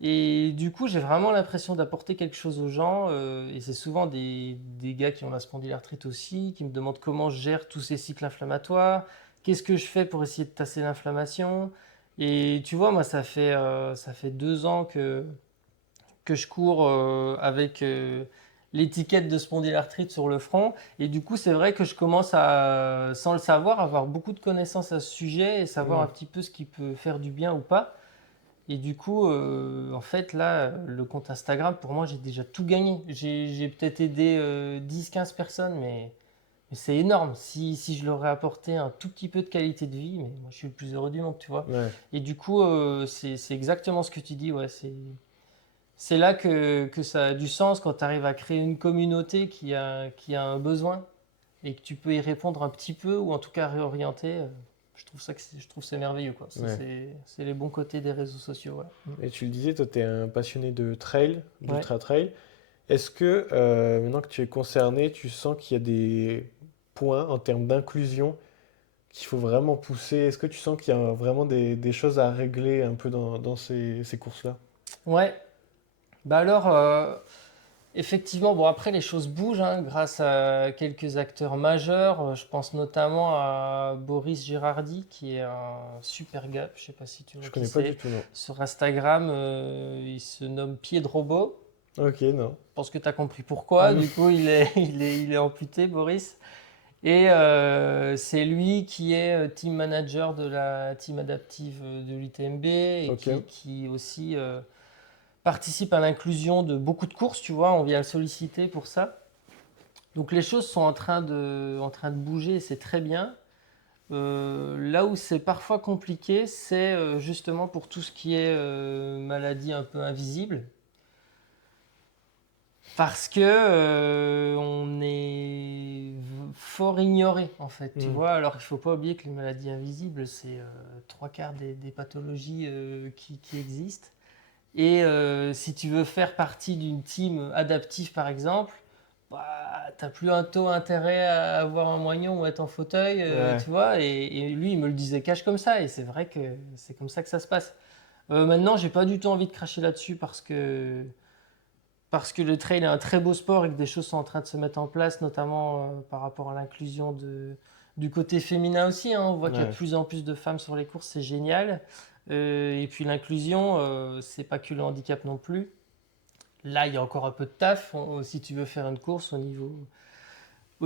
Et du coup, j'ai vraiment l'impression d'apporter quelque chose aux gens. Et c'est souvent des gars qui ont la spondylarthrite aussi, qui me demandent comment je gère tous ces cycles inflammatoires, qu'est-ce que je fais pour essayer de tasser l'inflammation. Et tu vois, moi, ça fait 2 ans que je cours avec l'étiquette de spondylarthrite sur le front. Et du coup, c'est vrai que je commence à, sans le savoir, avoir beaucoup de connaissances à ce sujet et savoir un Mm. petit peu ce qui peut faire du bien ou pas. Et du coup, en fait, là, le compte Instagram, pour moi, j'ai déjà tout gagné. J'ai peut-être aidé 10-15 personnes, mais c'est énorme. Si je leur ai apporté un tout petit peu de qualité de vie, mais moi, je suis le plus heureux du monde, tu vois. Ouais. Et du coup, c'est exactement ce que tu dis, ouais. C'est là que ça a du sens quand tu arrives à créer une communauté qui a un besoin et que tu peux y répondre un petit peu ou en tout cas réorienter. Je trouve que c'est merveilleux, quoi. Ouais. C'est les bons côtés des réseaux sociaux, ouais. Et tu le disais, toi, tu es un passionné de trail, Ouais. d'ultra trail. Est-ce que maintenant que tu es concerné, tu sens qu'il y a des points en termes d'inclusion qu'il faut vraiment pousser? Est-ce que tu sens qu'il y a vraiment des choses à régler un peu dans ces courses-là? Ouais. Bah alors, effectivement, bon après les choses bougent hein, grâce à quelques acteurs majeurs. Je pense notamment à Boris Girardi qui est un super gars. Je sais pas si tu vois Je qui connais pas du c'est. tout, non. Sur Instagram, il se nomme Pied de Robot. Ok, non. Je pense que tu as compris pourquoi. Hmm. Du coup, il est amputé, Boris. Et c'est lui qui est team manager de la team adaptive de l'UTMB et Ok. qui aussi participe à l'inclusion de beaucoup de courses, tu vois. On vient le solliciter pour ça. Donc les choses sont en train de bouger et c'est très bien. Là où c'est parfois compliqué, c'est justement pour tout ce qui est maladie un peu invisible. Parce que on est fort ignoré en fait, tu Hmm. vois. Alors il ne faut pas oublier que les maladies invisibles, c'est 3/4 des pathologies qui existent. Et si tu veux faire partie d'une team adaptive par exemple, bah, t'as plus un taux intérêt à avoir un moignon ou être en fauteuil, Ouais. tu vois. Et lui, il me le disait cash comme ça, et c'est vrai que c'est comme ça que ça se passe. Maintenant, j'ai pas du tout envie de cracher là-dessus parce que le trail est un très beau sport et que des choses sont en train de se mettre en place, notamment par rapport à l'inclusion du côté féminin aussi, hein. On voit qu'il y a de Ouais. plus en plus de femmes sur les courses, c'est génial. Et puis l'inclusion, c'est pas que le handicap non plus. Là, il y a encore un peu de taf. Si tu veux faire une course au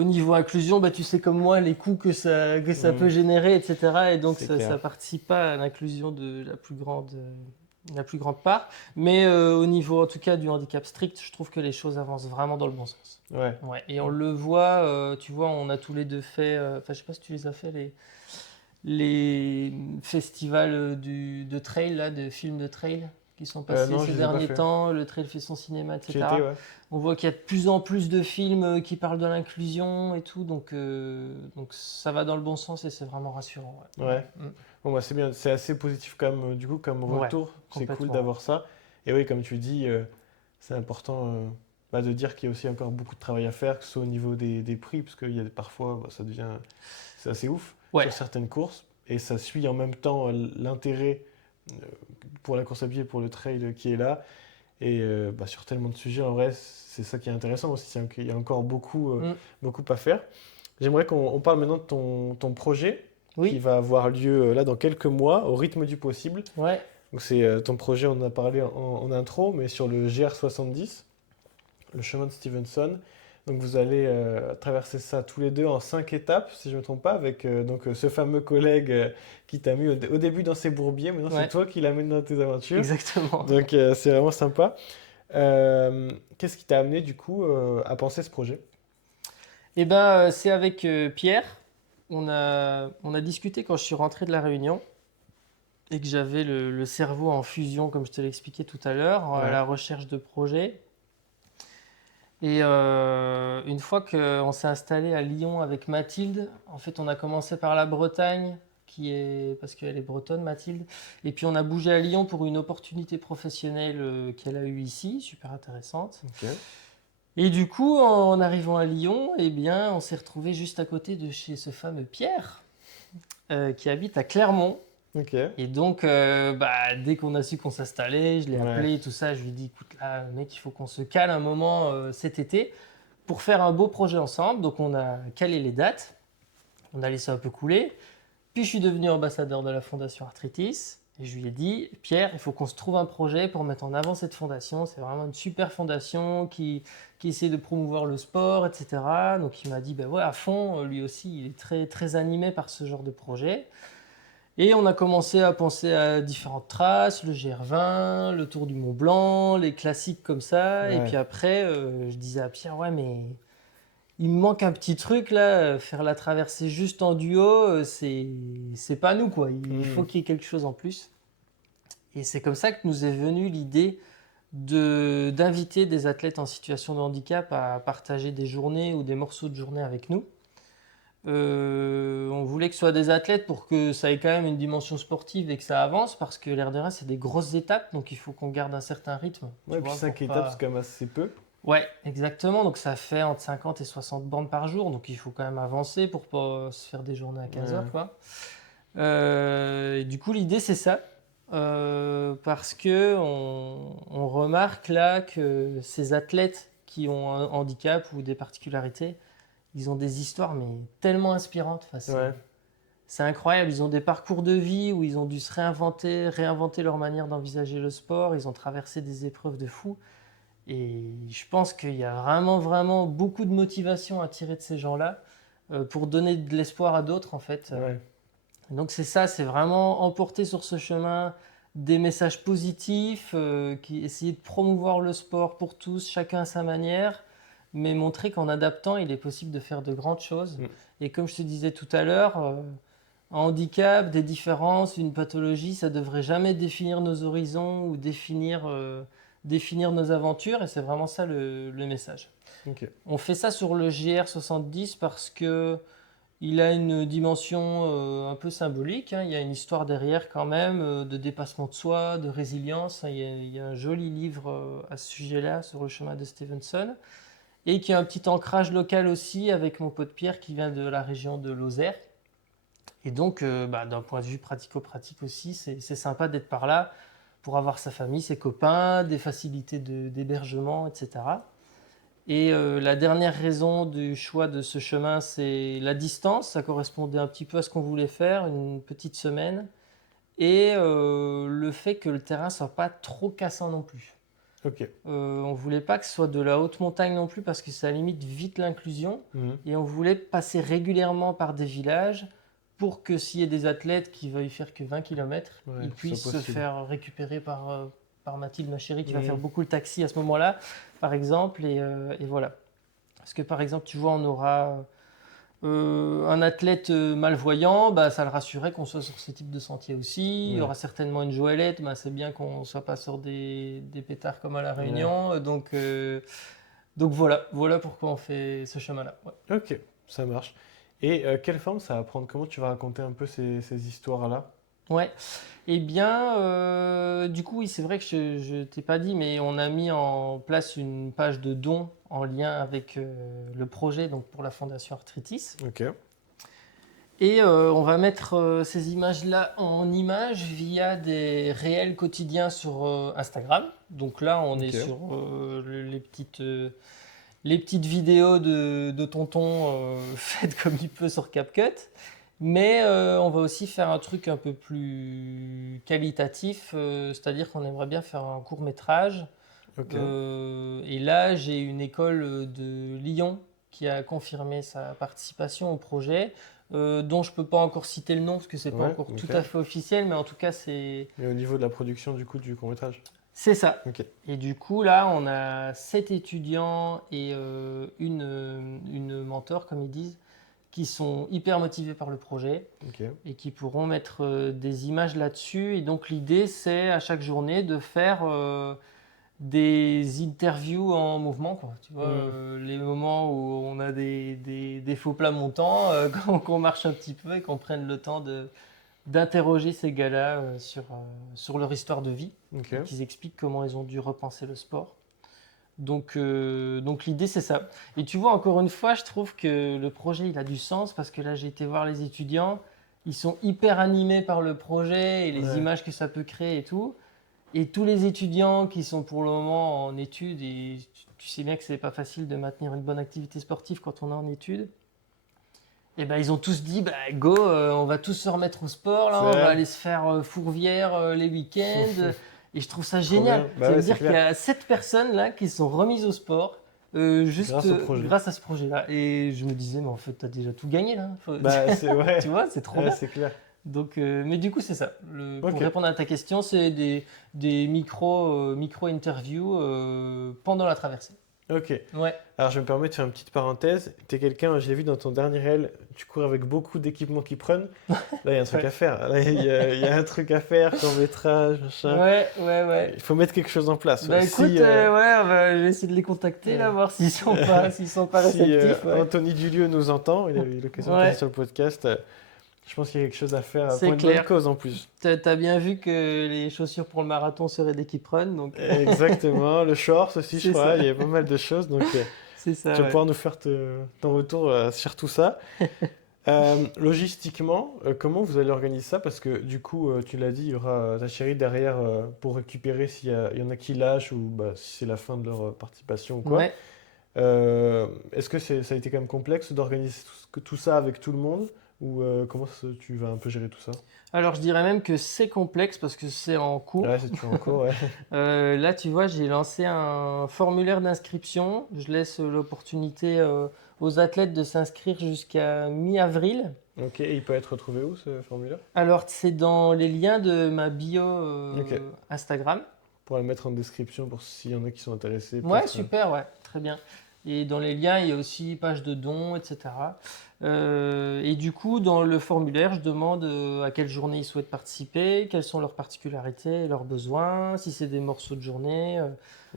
niveau inclusion, bah, tu sais comme moi les coûts que ça Hmm. peut générer, etc. Et donc C'est ça clair. participe pas à l'inclusion de la plus grande part. Mais au niveau en tout cas du handicap strict, je trouve que les choses avancent vraiment dans le bon sens. Ouais. Ouais. Et on le voit, tu vois, on a tous les deux fait, enfin je sais pas si tu les as fait, les festivals de trail, là, de films de trail qui sont passés Non, ces je les ai pas derniers fait. temps, le trail fait son cinéma, J'y étais, etc. ouais. On voit qu'il y a de plus en plus de films qui parlent de l'inclusion et tout, donc ça va dans le bon sens et c'est vraiment rassurant. Ouais, Ouais. ouais. Bon, bah, c'est bien. C'est assez positif quand même, du coup, comme Ouais, retour. C'est cool complètement. d'avoir ça. Et oui, comme tu dis, c'est important bah, de dire qu'il y a aussi encore beaucoup de travail à faire, que ce soit au niveau des prix, parce qu'il y a parfois, bah, ça devient, c'est assez ouf Ouais, sur certaines courses. Et ça suit en même temps l'intérêt euh, pour la course à pied, pour le trail qui est là. Et bah, sur tellement de sujets, en vrai, c'est ça qui est intéressant aussi, c'est qu'il y a encore mm, beaucoup à faire. J'aimerais qu'on parle maintenant de ton projet qui oui, va avoir lieu là dans quelques mois, au rythme du possible. ouais, Donc c'est ton projet, on en a parlé en intro, mais sur le GR70, le chemin de Stevenson. Donc vous allez traverser ça tous les deux en 5 étapes, si je ne me trompe pas, avec ce fameux collègue qui t'a mis au début dans ses bourbiers. Maintenant c'est ouais, toi qui l'amène dans tes aventures. exactement. Donc c'est vraiment sympa. Qu'est-ce qui t'a amené du coup à penser ce projet? Eh ben, c'est avec Pierre. On a discuté quand je suis rentré de la Réunion et que j'avais le cerveau en fusion, comme je te l'expliquais tout à l'heure, à Ouais. la recherche de projets. Et une fois qu'on s'est installé à Lyon avec Mathilde, en fait, on a commencé par la Bretagne, parce qu'elle est bretonne, Mathilde. Et puis, on a bougé à Lyon pour une opportunité professionnelle qu'elle a eue ici, super intéressante. Ok. Et du coup, en arrivant à Lyon, eh bien, on s'est retrouvé juste à côté de chez ce fameux Pierre, qui habite à Clermont. Ok. Et donc, dès qu'on a su qu'on s'installait, je l'ai Ouais. appelé, tout ça, je lui ai dit, écoute, là, mec, il faut qu'on se cale un moment cet été pour faire un beau projet ensemble. Donc, on a calé les dates, on a laissé un peu couler. Puis, je suis devenu ambassadeur de la Fondation Arthritis. Et je lui ai dit, Pierre, il faut qu'on se trouve un projet pour mettre en avant cette fondation. C'est vraiment une super fondation qui essaie de promouvoir le sport, etc. Donc, il m'a dit, ben ouais, à fond. Lui aussi, il est très, très animé par ce genre de projet. Et on a commencé à penser à différentes traces, le GR20, le Tour du Mont Blanc, les classiques comme ça. Et puis Ouais. après, je disais à Pierre, ouais, mais il me manque un petit truc là, faire la traversée juste en duo, c'est pas nous quoi. Il faut Hmm. qu'il y ait quelque chose en plus. Et c'est comme ça que nous est venue l'idée d'inviter des athlètes en situation de handicap à partager des journées ou des morceaux de journée avec nous. On voulait que ce soit des athlètes pour que ça ait quand même une dimension sportive et que ça avance parce que l'air de rien, c'est des grosses étapes, donc il faut qu'on garde un certain rythme, tu Ouais, puis vois, 5 pour étapes, c'est pas... quand même assez peu. Ouais, exactement, donc ça fait entre 50 et 60 bandes par jour, donc il faut quand même avancer pour pas se faire des journées à 15 heures, Ouais. quoi. Et du coup, l'idée, c'est ça, parce que on remarque là que ces athlètes qui ont un handicap ou des particularités, ils ont des histoires mais tellement inspirantes. Enfin, Ouais. c'est incroyable. Ils ont des parcours de vie où ils ont dû se réinventer leur manière d'envisager le sport. Ils ont traversé des épreuves de fou. Et je pense qu'il y a vraiment, vraiment beaucoup de motivation à tirer de ces gens-là pour donner de l'espoir à d'autres, en fait. Ouais. Donc c'est ça, c'est vraiment emporter sur ce chemin des messages positifs, essayer de promouvoir le sport pour tous, chacun à sa manière, mais montrer qu'en adaptant, il est possible de faire de grandes choses. Hmm. Et comme je te disais tout à l'heure, un handicap, des différences, une pathologie, ça devrait jamais définir nos horizons ou définir nos aventures, et c'est vraiment ça le message. Ok. On fait ça sur le GR70 parce que il a une dimension un peu symbolique, hein. Il y a une histoire derrière quand même, de dépassement de soi, de résilience, hein. Il y a un joli livre à ce sujet-là, sur le chemin de Stevenson. Et qui a un petit ancrage local aussi avec mon pote Pierre qui vient de la région de Lozère. Et donc, d'un point de vue pratico-pratique aussi, c'est sympa d'être par là pour avoir sa famille, ses copains, des facilités d'hébergement, etc. Et la dernière raison du choix de ce chemin, c'est la distance. Ça correspondait un petit peu à ce qu'on voulait faire, une petite semaine. Et le fait que le terrain soit pas trop cassant non plus. Ok. On voulait pas que ce soit de la haute montagne non plus parce que ça limite vite l'inclusion. Mhm. Et on voulait passer régulièrement par des villages pour que s'il y a des athlètes qui veuillent faire que 20 km, Ouais, ils que ce soit puissent se possible. faire récupérer par Mathilde, ma chérie, qui va faire Mhm. beaucoup le taxi à ce moment-là, par exemple. Et voilà. Parce que par exemple, tu vois, on aura un athlète malvoyant, bah, ça le rassurait qu'on soit sur ce type de sentier aussi. Il y Ouais. aura certainement une Joëlette, bah, c'est bien qu'on ne soit pas sur des pétards comme à La Ouais. Réunion. Donc voilà pourquoi on fait ce chemin-là. Ouais. Ok, ça marche. Et quelle forme ça va prendre? Comment tu vas raconter un peu ces histoires-là? Ouais. Eh bien, du coup, oui, c'est vrai que je ne t'ai pas dit, mais on a mis en place une page de dons en lien avec le projet donc pour la Fondation Arthritis. Ok. Et on va mettre ces images-là en images via des réels quotidiens sur Instagram. Donc là, on est Ok. sur les petites vidéos de tonton faites comme il peut sur CapCut. Mais on va aussi faire un truc un peu plus qualitatif, c'est-à-dire qu'on aimerait bien faire un court métrage. Ok. Et là, j'ai une école de Lyon qui a confirmé sa participation au projet, dont je ne peux pas encore citer le nom parce que c'est pas Ouais, encore tout ok. à fait officiel, mais en tout cas, c'est Et au niveau de la production du coup du court-métrage? C'est ça. Ok. Et du coup, là, on a 7 étudiants et une mentor, comme ils disent, qui sont hyper motivés par le projet Ok. et qui pourront mettre des images là-dessus. Et donc, l'idée, c'est à chaque journée de faire des interviews en mouvement, quoi. Tu vois, les moments où on a des faux plats montants, qu'on marche un petit peu et qu'on prenne le temps d'interroger ces gars-là sur leur histoire de vie Ok. et qu'ils expliquent comment ils ont dû repenser le sport. Donc l'idée, c'est ça. Et tu vois, encore une fois, je trouve que le projet, il a du sens parce que là, j'ai été voir les étudiants. Ils sont hyper animés par le projet et les Ouais. images que ça peut créer et tout. Et tous les étudiants qui sont pour le moment en études, et tu sais bien que c'est pas facile de maintenir une bonne activité sportive quand on est en études, et ben ils ont tous dit bah go, on va tous se remettre au sport là, C'est on va vrai. aller se faire Fourvière les week-ends. Et je trouve ça Trop génial. bien. Bah Ça ouais, veut c'est dire qu'il y clair. a 7 personnes là qui se sont remises au sport juste Grâce au projet. grâce à ce projet-là. Et je me disais mais en fait t'as déjà tout gagné là. Bah c'est Tu ouais. vois, c'est trop Ouais, bien. c'est clair. Donc, mais du coup, c'est ça. Pour Ok. répondre à ta question, c'est des micro-interviews pendant la traversée. Ok. Ouais, Alors je me permets de faire une petite parenthèse. T'es quelqu'un, je l'ai vu dans ton dernier réel, tu cours avec beaucoup d'équipements qui prennent. Là, il y a un truc ouais, à faire. Là, il y a un truc à faire, court-métrage, machin. ouais. Il faut mettre quelque chose en place. Ouais. Bah écoute, Si, ouais, je vais essayer de les contacter là, ouais. voir s'ils sont pas Si réceptifs. Ouais, Anthony Dulieu nous entend, il a eu l'occasion de passer ouais, sur le podcast, je pense qu'il y a quelque chose à faire pour c'est une bonne clair. cause en plus. T'as bien vu que les chaussures pour le marathon seraient d'Equipe Run, donc Exactement, le short aussi, je c'est crois, il ça, y a pas mal de choses, donc c'est ça, tu vas ouais. pouvoir nous faire ton retour sur tout ça. Logistiquement, comment vous allez organiser ça? Parce que du coup, tu l'as dit, il y aura ta chérie derrière pour récupérer il y en a qui lâchent ou bah, si c'est la fin de leur participation ou quoi. Ouais. Est-ce que ça a été quand même complexe d'organiser tout ça avec tout le monde? Ou comment tu vas un peu gérer tout ça? Alors je dirais même que c'est complexe parce que c'est en Ouais, cours. c'est toujours en cours, ouais. Là, tu vois, j'ai lancé un formulaire d'inscription. Je laisse l'opportunité aux athlètes de s'inscrire jusqu'à mi-avril. Ok, et il peut être retrouvé où ce formulaire? Alors, c'est dans les liens de ma bio Ok, Instagram. pour le mettre en description pour s'il y en a qui sont intéressés, Ouais, peut-être. super, ouais, très bien. Et dans les liens, il y a aussi page de dons, etc. Et du coup, dans le formulaire, je demande à quelle journée ils souhaitent participer, quelles sont leurs particularités, leurs besoins, si c'est des morceaux de journée.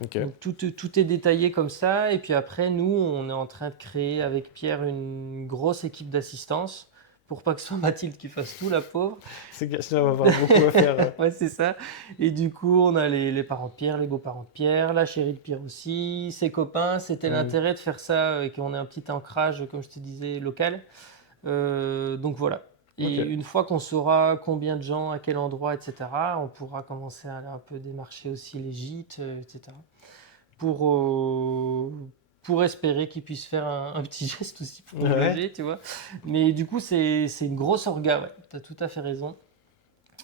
Ok, Donc tout est détaillé comme ça. Et puis après, nous, on est en train de créer avec Pierre une grosse équipe d'assistance pour pas que ce soit Mathilde qui fasse tout, la pauvre. c'est que sinon on va avoir beaucoup à faire. Ouais, c'est ça. Et du coup, on a les parents de Pierre, les beaux-parents de Pierre, la chérie de Pierre aussi, ses copains. C'était Hmm, l'intérêt de faire ça et qu'on ait un petit ancrage, comme je te disais, local. Donc voilà. ok, Et une fois qu'on saura combien de gens, à quel endroit, etc., on pourra commencer à aller un peu démarcher aussi les gîtes, etc. Pour, euh, pour espérer qu'ils puissent faire un petit geste aussi pour nous ouais, loger, tu vois. Mais du coup, c'est une grosse orga, ouais. Tu as tout à fait raison.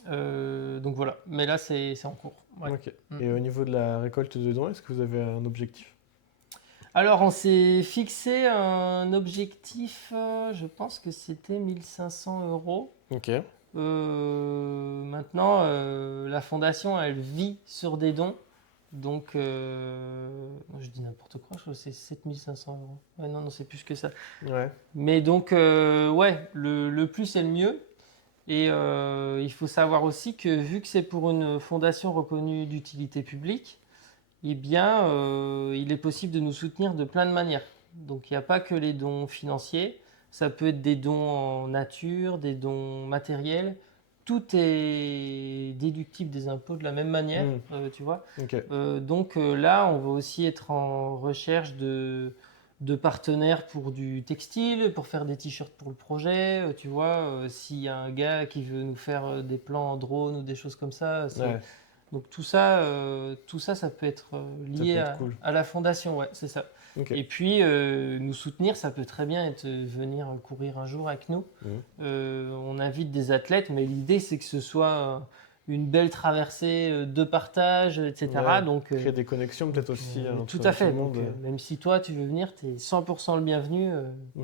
Donc voilà, mais là c'est en cours. Ouais. ok. Mm. Et au niveau de la récolte de dons, est-ce que vous avez un objectif? Alors on s'est fixé un objectif, je pense que c'était 1500 €. Ok, Maintenant, la fondation elle vit sur des dons, donc je dis n'importe quoi, je crois que c'est 7500 €. Ouais, non, non, c'est plus que ça. ouais, Mais donc, ouais, le plus c'est le mieux. Et il faut savoir aussi que vu que c'est pour une fondation reconnue d'utilité publique, eh bien, il est possible de nous soutenir de plein de manières. Donc, il n'y a pas que les dons financiers, ça peut être des dons en nature, des dons matériels. Tout est déductible des impôts de la même manière, hmm, tu vois. ok, Donc là, on va aussi être en recherche de partenaires pour du textile, pour faire des t-shirts pour le projet. Tu vois, s'il y a un gars qui veut nous faire des plans en drone ou des choses comme ça, ouais, donc tout ça, ça peut être ça lié peut être cool. à la fondation, ouais, c'est ça. Ok, Et puis nous soutenir, ça peut très bien être venir courir un jour avec nous. hmm, On invite des athlètes, mais l'idée c'est que ce soit une belle traversée de partage, etc. ouais. Donc, Créer des connexions peut-être aussi tout entre à tout le fait. monde. Donc, même si toi tu veux venir, tu es 100% le bienvenu.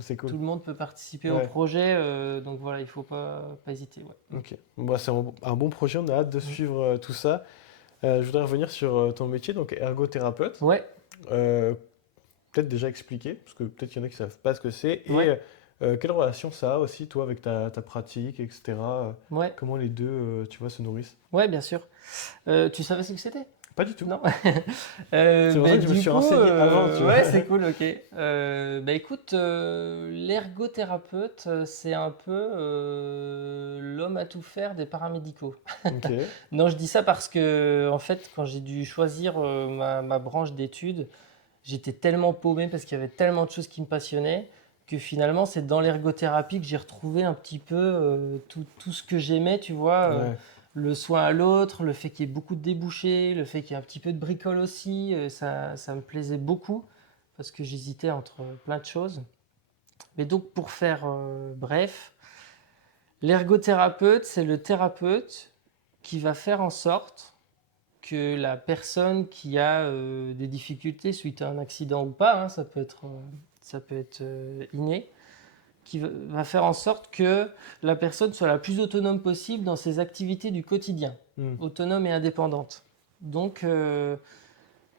C'est cool. Tout le monde peut participer au Ouais, projet. Donc voilà, il faut pas hésiter. Ouais. ok. Bon, bah, c'est un bon projet, on a hâte de Mm. suivre tout ça. Je voudrais revenir sur ton métier, donc ergothérapeute. Ouais, Euh, Peut-être déjà expliquer, parce que peut-être qu'il y en a qui ne savent pas ce que c'est. ouais, Et quelle relation ça a aussi, toi, avec ta pratique, etc. ouais, Comment les deux, tu vois, se nourrissent? ouais, bien sûr. Tu savais ce que c'était? Pas du tout. Non. C'est pour ça que je me Du suis coup, renseigné avant, tu vois. ouais, c'est cool, ok. Écoute, l'ergothérapeute, c'est un peu l'homme à tout faire des paramédicaux. Ok, Non, je dis ça parce que, en fait, quand j'ai dû choisir ma branche d'études, j'étais tellement paumé parce qu'il y avait tellement de choses qui me passionnaient que finalement, c'est dans l'ergothérapie que j'ai retrouvé un petit peu tout ce que j'aimais, tu vois. ouais, Le soin à l'autre, le fait qu'il y ait beaucoup de débouchés, le fait qu'il y ait un petit peu de bricole aussi, ça me plaisait beaucoup parce que j'hésitais entre plein de choses. Mais donc, pour faire bref, l'ergothérapeute, c'est le thérapeute qui va faire en sorte que la personne qui a des difficultés suite à un accident ou pas, hein, ça peut être inné, va faire en sorte que la personne soit la plus autonome possible dans ses activités du quotidien, hmm, autonome et indépendante. Donc,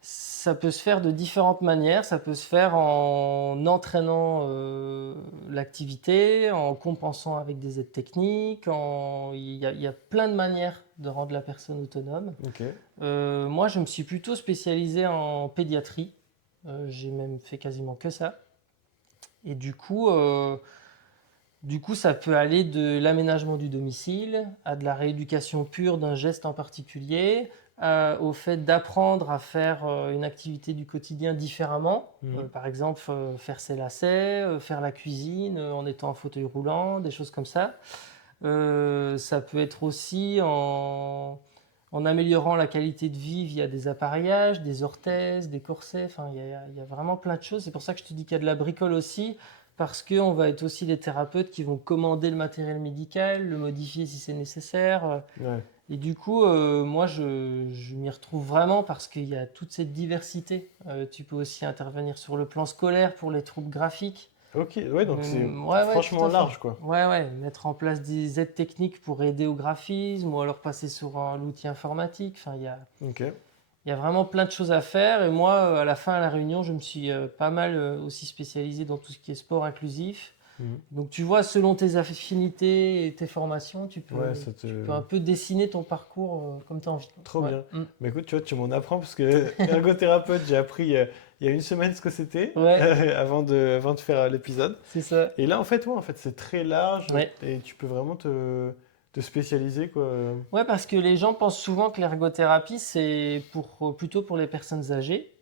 ça peut se faire de différentes manières. Ça peut se faire en entraînant l'activité, en compensant avec des aides techniques. Il y a plein de manières de rendre la personne autonome. ok, Moi, je me suis plutôt spécialisé en pédiatrie. J'ai même fait quasiment que ça. Et du coup, ça peut aller de l'aménagement du domicile à de la rééducation pure d'un geste en particulier, au fait d'apprendre à faire une activité du quotidien différemment. hmm, Par exemple, faire ses lacets, faire la cuisine en étant en fauteuil roulant, des choses comme ça. Ça peut être aussi en améliorant la qualité de vie via des appareillages, des orthèses, des corsets. Enfin, il y a vraiment plein de choses. C'est pour ça que je te dis qu'il y a de la bricole aussi, parce qu'on va être aussi les thérapeutes qui vont commander le matériel médical, le modifier si c'est nécessaire. ouais. Et du coup, moi, je m'y retrouve vraiment parce qu'il y a toute cette diversité. Tu peux aussi intervenir sur le plan scolaire pour les troubles graphiques. Ok, ouais, donc c'est Ouais, ouais, tout franchement à fait. large, quoi. Ouais, ouais, mettre en place des aides techniques pour aider au graphisme ou alors passer sur l'outil informatique. Enfin, Ok, il y a vraiment plein de choses à faire. Et moi, à la fin, à la réunion, je me suis pas mal aussi spécialisé dans tout ce qui est sport inclusif. hmm, Donc, tu vois, selon tes affinités et tes formations, ouais, tu peux un peu dessiner ton parcours comme tu as envie. trop Ouais. bien. Mm. Mais écoute, tu vois, tu m'en apprends parce que ergothérapeute, j'ai appris il y a une semaine ce que c'était Ouais, avant de faire l'épisode. c'est ça. Et là, en fait, c'est très large Ouais. et tu peux vraiment te spécialiser, quoi. Ouais, parce que les gens pensent souvent que l'ergothérapie, c'est plutôt pour les personnes âgées.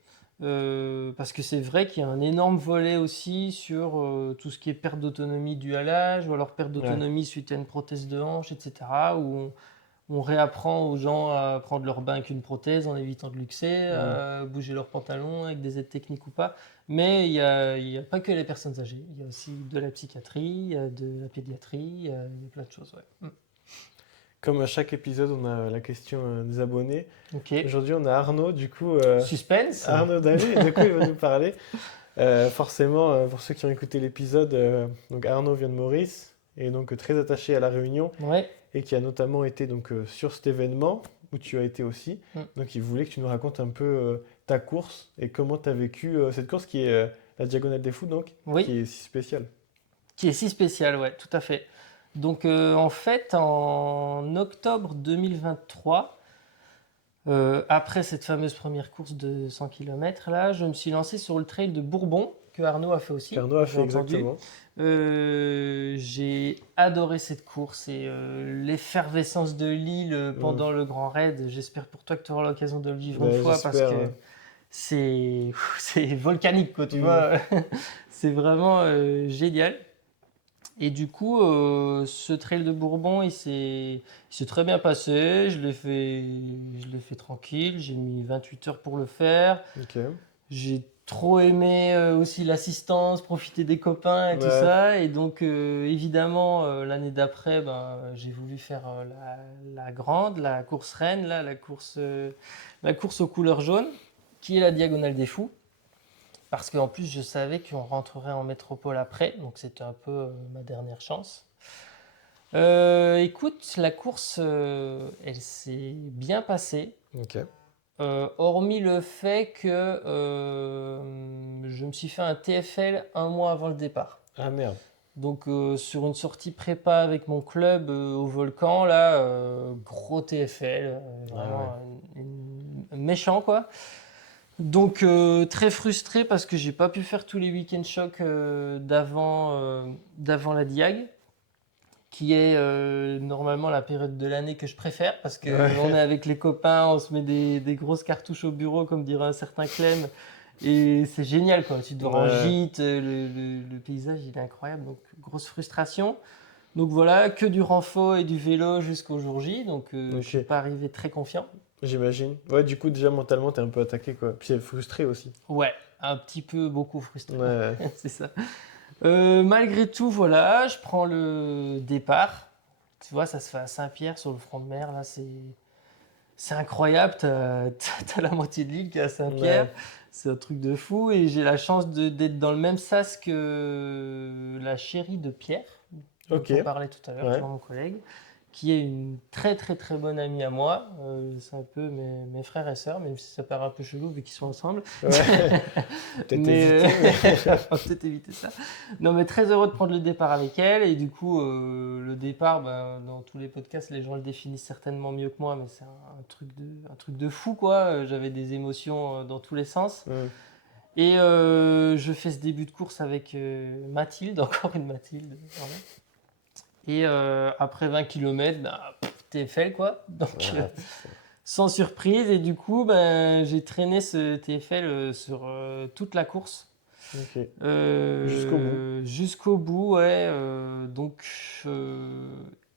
Parce que c'est vrai qu'il y a un énorme volet aussi sur tout ce qui est perte d'autonomie due à l'âge, ou alors perte Ouais. d'autonomie suite à une prothèse de hanche, etc. Où on réapprend aux gens à prendre leur bain avec une prothèse en évitant de luxer, Hmm. à bouger leurs pantalons avec des aides techniques ou pas. Mais il y a pas que les personnes âgées. Il y a aussi de la psychiatrie, il y a de la pédiatrie, il y a plein de choses. Ouais. Comme à chaque épisode, on a la question des abonnés. Ok. Aujourd'hui, on a Arnaud, du coup, Suspense. Arnaud Daly, et de quoi il va nous parler? Forcément, pour ceux qui ont écouté l'épisode, donc Arnaud vient de Maurice, et donc très attaché à La Réunion, Ouais. et qui a notamment été donc, sur cet événement, où tu as été aussi. Mm. Donc il voulait que tu nous racontes un peu ta course, et comment tu as vécu cette course qui est la Diagonale des Fous, donc, Oui. qui est si spéciale. Qui est si spécial, ouais, tout à fait. Donc, en fait, en octobre 2023, après cette fameuse première course de 100 km, là, je me suis lancé sur le trail de Bourbon, que Arnaud a fait aussi, Qu'Arnaud a j'ai fait entendu. exactement. J'ai adoré cette course et l'effervescence de l'île Mm. pendant le Grand Raid. J'espère pour toi que tu auras l'occasion de le vivre une Ouais, fois parce j'espère, que ouais. c'est volcanique, quoi, tu Mm. vois. C'est vraiment génial. Et du coup, ce trail de Bourbon, il s'est très bien passé. Je l'ai fait tranquille. J'ai mis 28 heures pour le faire. Ok. J'ai trop aimé aussi l'assistance, profiter des copains et tout Ouais. ça. Et donc, évidemment, l'année d'après, ben, j'ai voulu faire la grande, la course reine, là, la course aux couleurs jaunes, qui est la Diagonale des Fous. Parce qu'en plus, je savais qu'on rentrerait en métropole après, donc c'était un peu ma dernière chance. Écoute, la course, elle s'est bien passée. Ok. Hormis le fait que je me suis fait un TFL un mois avant le départ. Ah merde. Donc sur une sortie prépa avec mon club au volcan, là, gros TFL, Ah ouais. vraiment méchant quoi. Donc très frustré parce que j'ai pas pu faire tous les week-end chocs d'avant la Diag, qui est normalement la période de l'année que je préfère parce que on est Ouais. avec les copains, on se met des grosses cartouches au bureau comme dirait un certain Clem et c'est génial quoi. Tu dors en Ouais. gîte, le paysage il est incroyable donc grosse frustration. Donc voilà, que du renfort et du vélo jusqu'au jour J donc je suis Ok. pas arrivé très confiant. J'imagine. Ouais, du coup, déjà mentalement, t'es un peu attaqué, quoi. Puis frustré aussi. Ouais, un petit peu beaucoup frustré. Ouais. C'est ça. Malgré tout, voilà, je prends le départ. Tu vois, ça se fait à Saint-Pierre sur le front de mer. Là, c'est incroyable. T'as la moitié de l'île qui est à Saint-Pierre. Ouais. C'est un truc de fou. Et j'ai la chance d'être dans le même sas que la chérie de Pierre, dont Ok. on parlait tout à l'heure, tu Ouais. vois, mon collègue, qui est une très très très bonne amie à moi. C'est un peu mes frères et sœurs, même si ça paraît un peu chelou vu qu'ils sont ensemble. Ouais. Peut-être Mais éviter, mais. on va peut-être éviter ça. Non, mais très heureux de prendre le départ avec elle. Et du coup, le départ, ben, dans tous les podcasts, les gens le définissent certainement mieux que moi, mais c'est un truc de fou, quoi. J'avais des émotions dans tous les sens. Hmm. Et je fais ce début de course avec Mathilde, encore une Mathilde. Voilà. Et après 20 km, ben, TFL, quoi. Donc, Ah, putain. sans surprise. Et du coup, ben, j'ai traîné ce TFL sur toute la course. Ok. Jusqu'au bout. Jusqu'au bout, ouais. Donc,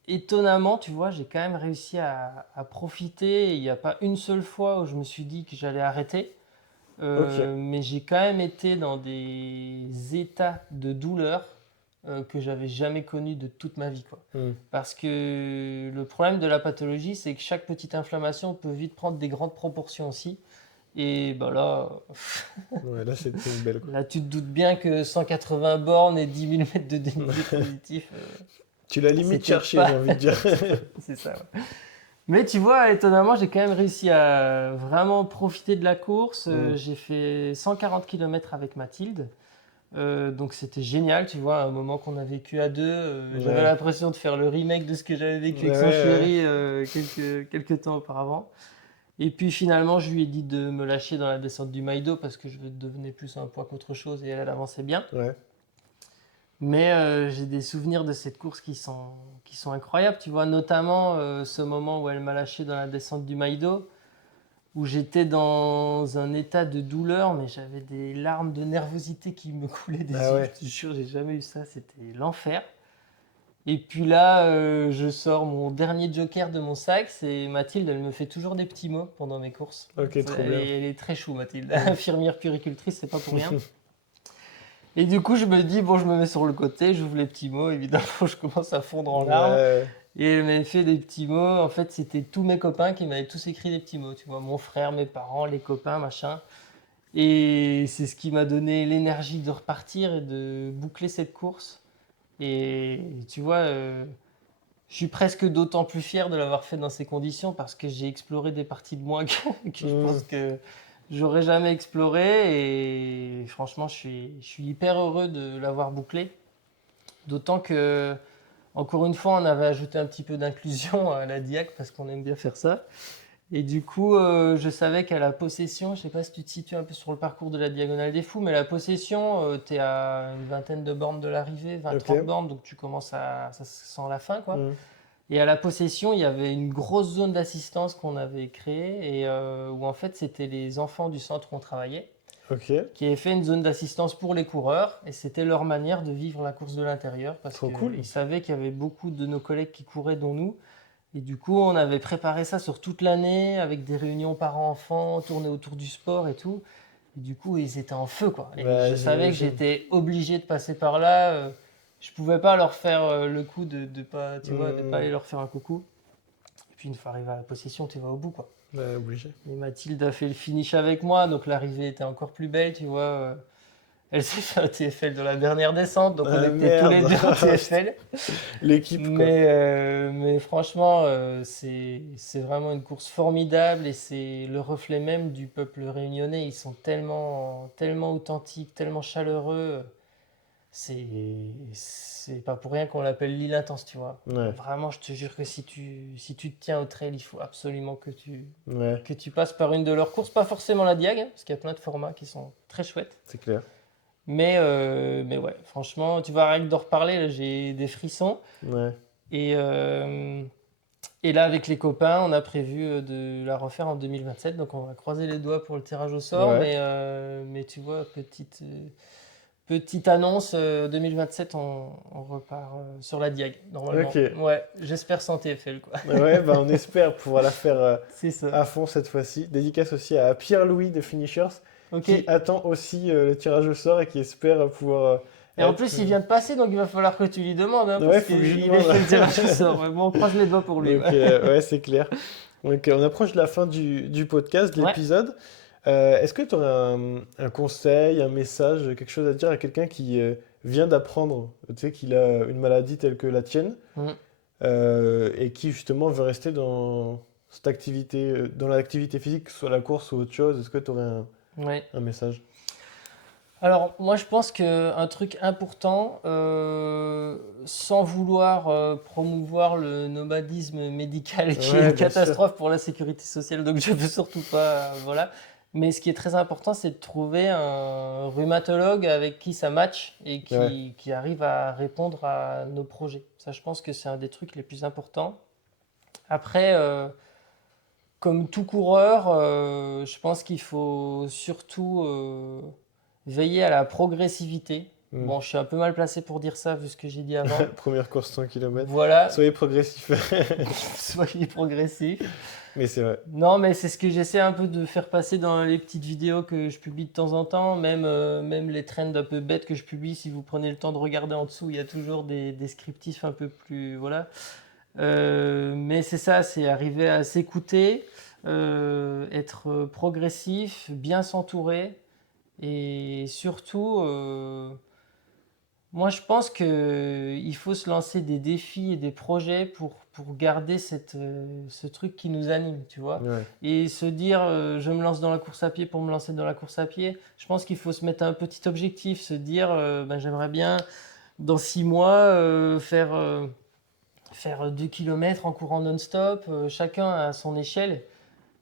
étonnamment, tu vois, j'ai quand même réussi à profiter. Il n'y a pas une seule fois où je me suis dit que j'allais arrêter. Ok. Mais j'ai quand même été dans des états de douleur que j'avais jamais connus de toute ma vie, quoi. Hmm. Parce que le problème de la pathologie, c'est que chaque petite inflammation peut vite prendre des grandes proportions aussi. Et ben là, Ouais, là, c'était une belle, quoi. là, tu te doutes bien que 180 bornes et 10 000 mètres de dénivelé positif, Tu l'as limite c'était cherché, j'ai pas. envie de dire. C'est ça. Ouais. Mais tu vois, étonnamment, j'ai quand même réussi à vraiment profiter de la course. Hmm. J'ai fait 140 km avec Mathilde. Donc c'était génial, tu vois, un moment qu'on a vécu à deux. J'avais Ouais. l'impression de faire le remake de ce que j'avais vécu Ouais, avec son ouais. chéri quelques temps auparavant. Et puis finalement, je lui ai dit de me lâcher dans la descente du Maïdo parce que je devenais plus un poids qu'autre chose et elle avançait bien. Ouais. Mais j'ai des souvenirs de cette course qui sont incroyables, tu vois, notamment ce moment où elle m'a lâché dans la descente du Maïdo, où j'étais dans un état de douleur, mais j'avais des larmes de nervosité qui me coulaient Ah des yeux, ouais. je te jure, j'ai jamais eu ça, c'était l'enfer. Et puis là, je sors mon dernier joker de mon sac, c'est Mathilde, elle me fait toujours des petits mots pendant mes courses. Ok, trop bien. Elle est très chou, Mathilde. Hmm. Infirmière puricultrice, c'est pas pour rien. Et du coup, je me dis, bon, je me mets sur le côté, j'ouvre les petits mots, évidemment, je commence à fondre en larmes. Ouais. Et elle m'avait fait des petits mots. En fait, c'était tous mes copains qui m'avaient tous écrit des petits mots. Tu vois, mon frère, mes parents, les copains, machin. Et c'est ce qui m'a donné l'énergie de repartir et de boucler cette course. Et tu vois, je suis presque d'autant plus fier de l'avoir fait dans ces conditions parce que j'ai exploré des parties de moi que je Hmm. pense que j'aurais jamais exploré. Et franchement, je suis hyper heureux de l'avoir bouclé. D'autant que, encore une fois, on avait ajouté un petit peu d'inclusion à la DIAC parce qu'on aime bien faire ça. Et du coup, je savais qu'à la possession, je ne sais pas si tu te situes un peu sur le parcours de la Diagonale des Fous, mais la possession, tu es à une vingtaine de bornes de l'arrivée, Ok. 20-30 bornes, donc tu commences à. Ça sent la fin, quoi. Hmm. Et à la possession, il y avait une grosse zone d'assistance qu'on avait créée et où en fait, c'était les enfants du centre où on travaillait Ok. qui avaient fait une zone d'assistance pour les coureurs et c'était leur manière de vivre la course de l'intérieur parce Trop cool. qu'ils savaient qu'il y avait beaucoup de nos collègues qui couraient, dont nous. Et du coup, on avait préparé ça sur toute l'année avec des réunions parents-enfants, tournées autour du sport et tout. Et du coup, ils étaient en feu, quoi. Et Ouais, je savais que j'imagine. j'étais obligé de passer par là. Je pouvais pas leur faire le coup de pas, tu vois, de pas Hmm. aller leur faire un coucou. Et puis une fois arrivé à la possession, tu vas au bout, quoi. Ouais, obligé. Et Mathilde a fait le finish avec moi, donc l'arrivée était encore plus belle, tu vois. Elle s'est fait un TFL dans la dernière descente, donc on Ah, était tous les merde. deux en TFL. L'équipe, quoi. Mais franchement, c'est vraiment une course formidable et c'est le reflet même du peuple réunionnais. Ils sont tellement authentiques, tellement chaleureux. C'est pas pour rien qu'on l'appelle l'île intense, tu vois. Ouais, Vraiment, je te jure que si tu te tiens au trail, il faut absolument ouais, que tu passes par une de leurs courses. Pas forcément la Diag, hein, parce qu'il y a plein de formats qui sont très chouettes. c'est clair. Mais ouais, franchement, tu vois, rien que d'en reparler, là, j'ai des frissons. Ouais. Et, euh, et là, avec les copains, on a prévu de la refaire en 2027. Donc, on va croiser les doigts pour le tirage au sort. Ouais. Mais tu vois, petite annonce, 2027, on repart sur la Diag, normalement. Ok. Ouais, j'espère sans TFL, quoi. Ouais, bah on espère pouvoir la faire C'est ça. à fond cette fois-ci. Dédicace aussi à Pierre-Louis de Finishers Ok. qui attend aussi le tirage au sort et qui espère pouvoir Et en être. plus, il vient de passer, donc il va falloir que tu lui demandes, hein, Ouais, parce faut que je lui qu'il est demande. fait le tirage au sort. Ouais, bon, on croise les doigts pour lui. Donc, Ouais. ouais, c'est clair. Donc, on approche de la fin du podcast, de Ouais. l'épisode. Est-ce que tu aurais un conseil, un message, quelque chose à dire à quelqu'un qui vient d'apprendre, tu sais, qu'il a une maladie telle que la tienne Mm. et qui justement veut rester dans cette activité, dans l'activité physique, que ce soit la course ou autre chose? Est-ce que tu aurais Ouais. un message? Alors, moi, je pense qu'un truc important, sans vouloir promouvoir le nomadisme médical qui est Ouais, une bien sûr. catastrophe pour la sécurité sociale, donc je veux surtout pas, voilà. Mais ce qui est très important, c'est de trouver un rhumatologue avec qui ça match et Ouais. qui arrive à répondre à nos projets. Ça, je pense que c'est un des trucs les plus importants. Après, comme tout coureur, je pense qu'il faut surtout veiller à la progressivité. Hmm. Bon, je suis un peu mal placé pour dire ça vu ce que j'ai dit avant. Première course 100 km. Voilà, Soyez progressif. soyez progressif. Mais c'est vrai. Non, mais c'est ce que j'essaie un peu de faire passer dans les petites vidéos que je publie de temps en temps, même les trends un peu bêtes que je publie. Si vous prenez le temps de regarder en dessous, il y a toujours des descriptifs un peu plus, voilà. Mais c'est ça, c'est arriver à s'écouter, être progressif, bien s'entourer et surtout, moi je pense qu'il faut se lancer des défis et des projets pour garder ce truc qui nous anime, tu vois. Ouais. Et se dire, je me lance dans la course à pied pour me lancer dans la course à pied, je pense qu'il faut se mettre un petit objectif, se dire, ben, j'aimerais bien dans 6 mois faire 2 km en courant non-stop, chacun à son échelle.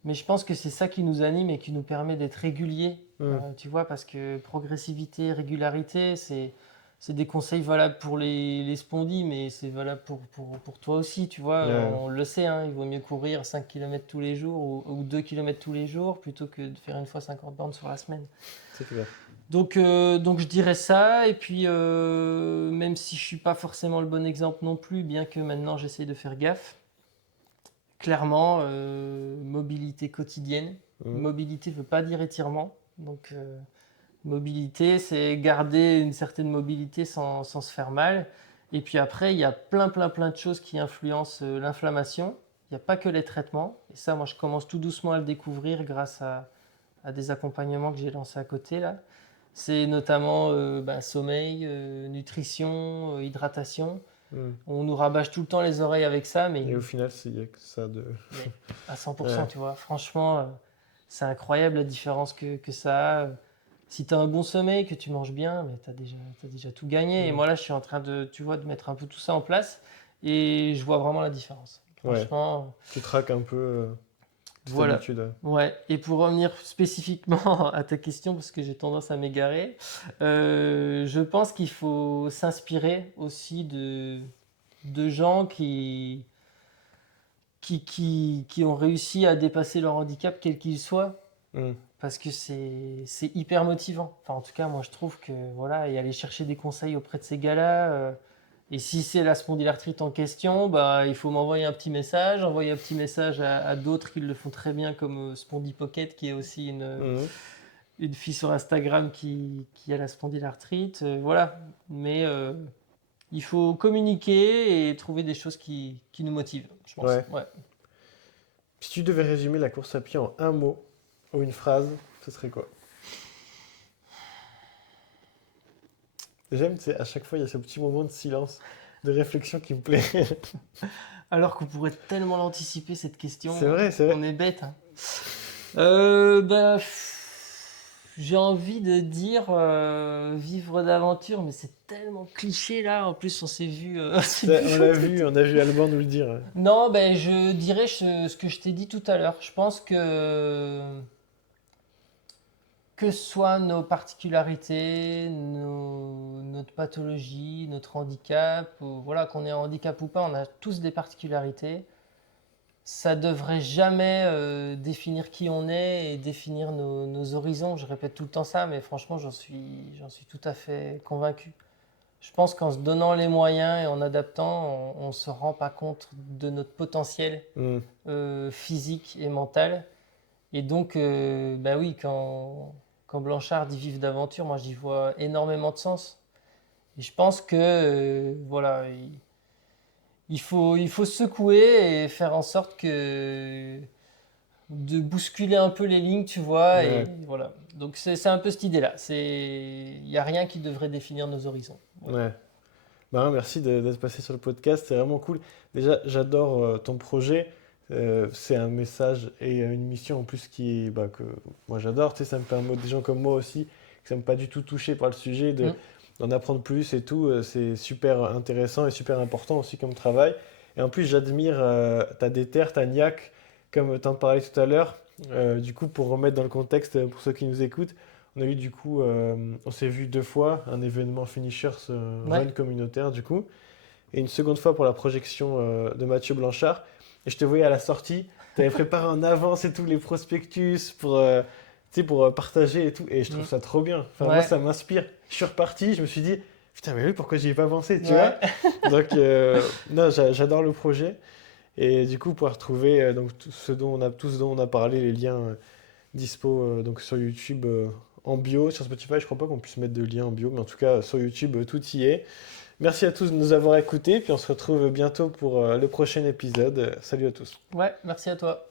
Mais je pense que c'est ça qui nous anime et qui nous permet d'être réguliers, Hmm. tu vois, parce que progressivité, régularité, c'est des conseils valables pour les spondys, mais c'est valable pour toi aussi, tu vois. Ouais. On le sait, hein, il vaut mieux courir 5 km tous les jours ou 2 km tous les jours plutôt que de faire une fois 50 bornes sur la semaine. C'est clair. Donc je dirais ça, et puis même si je suis pas forcément le bon exemple non plus, bien que maintenant j'essaye de faire gaffe, clairement, mobilité quotidienne. Hmm. Mobilité ne veut pas dire étirement, donc mobilité c'est garder une certaine mobilité sans se faire mal. Et puis après, il y a plein de choses qui influencent l'inflammation. Il n'y a pas que les traitements, et ça moi je commence tout doucement à le découvrir grâce à des accompagnements que j'ai lancés à côté là. C'est notamment sommeil, nutrition, hydratation. Hmm. On nous rabâche tout le temps les oreilles avec ça, Et au final, il n'y a que ça de. mais à 100%, Ouais. tu vois. Franchement, c'est incroyable la différence que ça a. Si tu as un bon sommeil, que tu manges bien, mais t'as déjà tout gagné. Et Hmm. moi, là, je suis en train tu vois, de mettre un peu tout ça en place et je vois vraiment la différence. Ouais. Franchement, Tu traques un peu cette voilà. habitude. Ouais, et pour revenir spécifiquement à ta question, parce que j'ai tendance à m'égarer, je pense qu'il faut s'inspirer aussi de gens qui ont réussi à dépasser leur handicap, quel qu'il soit, Hmm. parce que c'est hyper motivant. Enfin, en tout cas, moi, je trouve que, voilà, et aller chercher des conseils auprès de ces gars-là, et si c'est la spondylarthrite en question, bah, il faut m'envoyer un petit message, envoyer un petit message à d'autres qui le font très bien, comme Spondy Pocket, qui est aussi Hmm. une fille sur Instagram qui a la spondylarthrite. Voilà. Mais il faut communiquer et trouver des choses qui nous motivent, je pense. Ouais. Ouais. Si tu devais résumer la course à pied en un mot ou une phrase, ce serait quoi? J'aime, tu sais, à chaque fois, il y a ce petit moment de silence, de réflexion qui me plaît. Alors qu'on pourrait tellement l'anticiper, cette question. C'est vrai, c'est vrai. On est bête, hein. J'ai envie de dire vivre d'aventure, mais c'est tellement cliché là. En plus, on s'est vu. On a vu Alban nous le dire. Non, ben je dirais ce que je t'ai dit tout à l'heure. Je pense que ce soit nos particularités, notre pathologie, notre handicap, ou voilà, qu'on ait un handicap ou pas, on a tous des particularités. Ça devrait jamais définir qui on est et définir nos horizons. Je répète tout le temps ça, mais franchement, j'en suis tout à fait convaincu. Je pense qu'en se donnant les moyens et en adaptant, on ne se rend pas compte de notre potentiel Hmm. physique et mental. Et donc, bah oui, quand Blanchard dit vivre d'aventure, moi j'y vois énormément de sens. Et je pense que voilà, il faut secouer et faire en sorte de bousculer un peu les lignes, tu vois. Et Ouais, voilà. Donc c'est un peu cette idée-là. Il n'y a rien qui devrait définir nos horizons. Voilà. ouais. Bah, merci d'être passé sur le podcast, c'est vraiment cool. Déjà, j'adore ton projet. C'est un message et une mission en plus que moi j'adore. Tu sais, ça me permet des gens comme moi aussi, qui ne sont pas du tout touchés par le sujet, Mm. d'en apprendre plus et tout. C'est super intéressant et super important aussi comme travail. Et en plus, j'admire ta déterre, ta niaque, comme tu en parlais tout à l'heure. Du coup, pour remettre dans le contexte, pour ceux qui nous écoutent, on a eu du coup, on s'est vu 2 fois, un événement Finishers Ouais. Run communautaire du coup, et une seconde fois pour la projection de Mathieu Blanchard. Et je te voyais à la sortie, tu avais préparé en avance et tout les prospectus tu sais, pour partager et tout, et je trouve Mm. ça trop bien. Enfin, moi, Ouais. ça m'inspire. Je suis reparti, je me suis dit, putain, mais oui, pourquoi j'y ai pas pensé, tu vois? Ouais. Donc, non, j'adore le projet. Et du coup, pouvoir trouver donc, tout ce dont on a parlé, les liens dispo donc sur YouTube en bio. Sur Spotify, je crois pas qu'on puisse mettre de lien en bio, mais en tout cas, sur YouTube, tout y est. Merci à tous de nous avoir écoutés, puis on se retrouve bientôt pour le prochain épisode. Salut à tous. Ouais, merci à toi.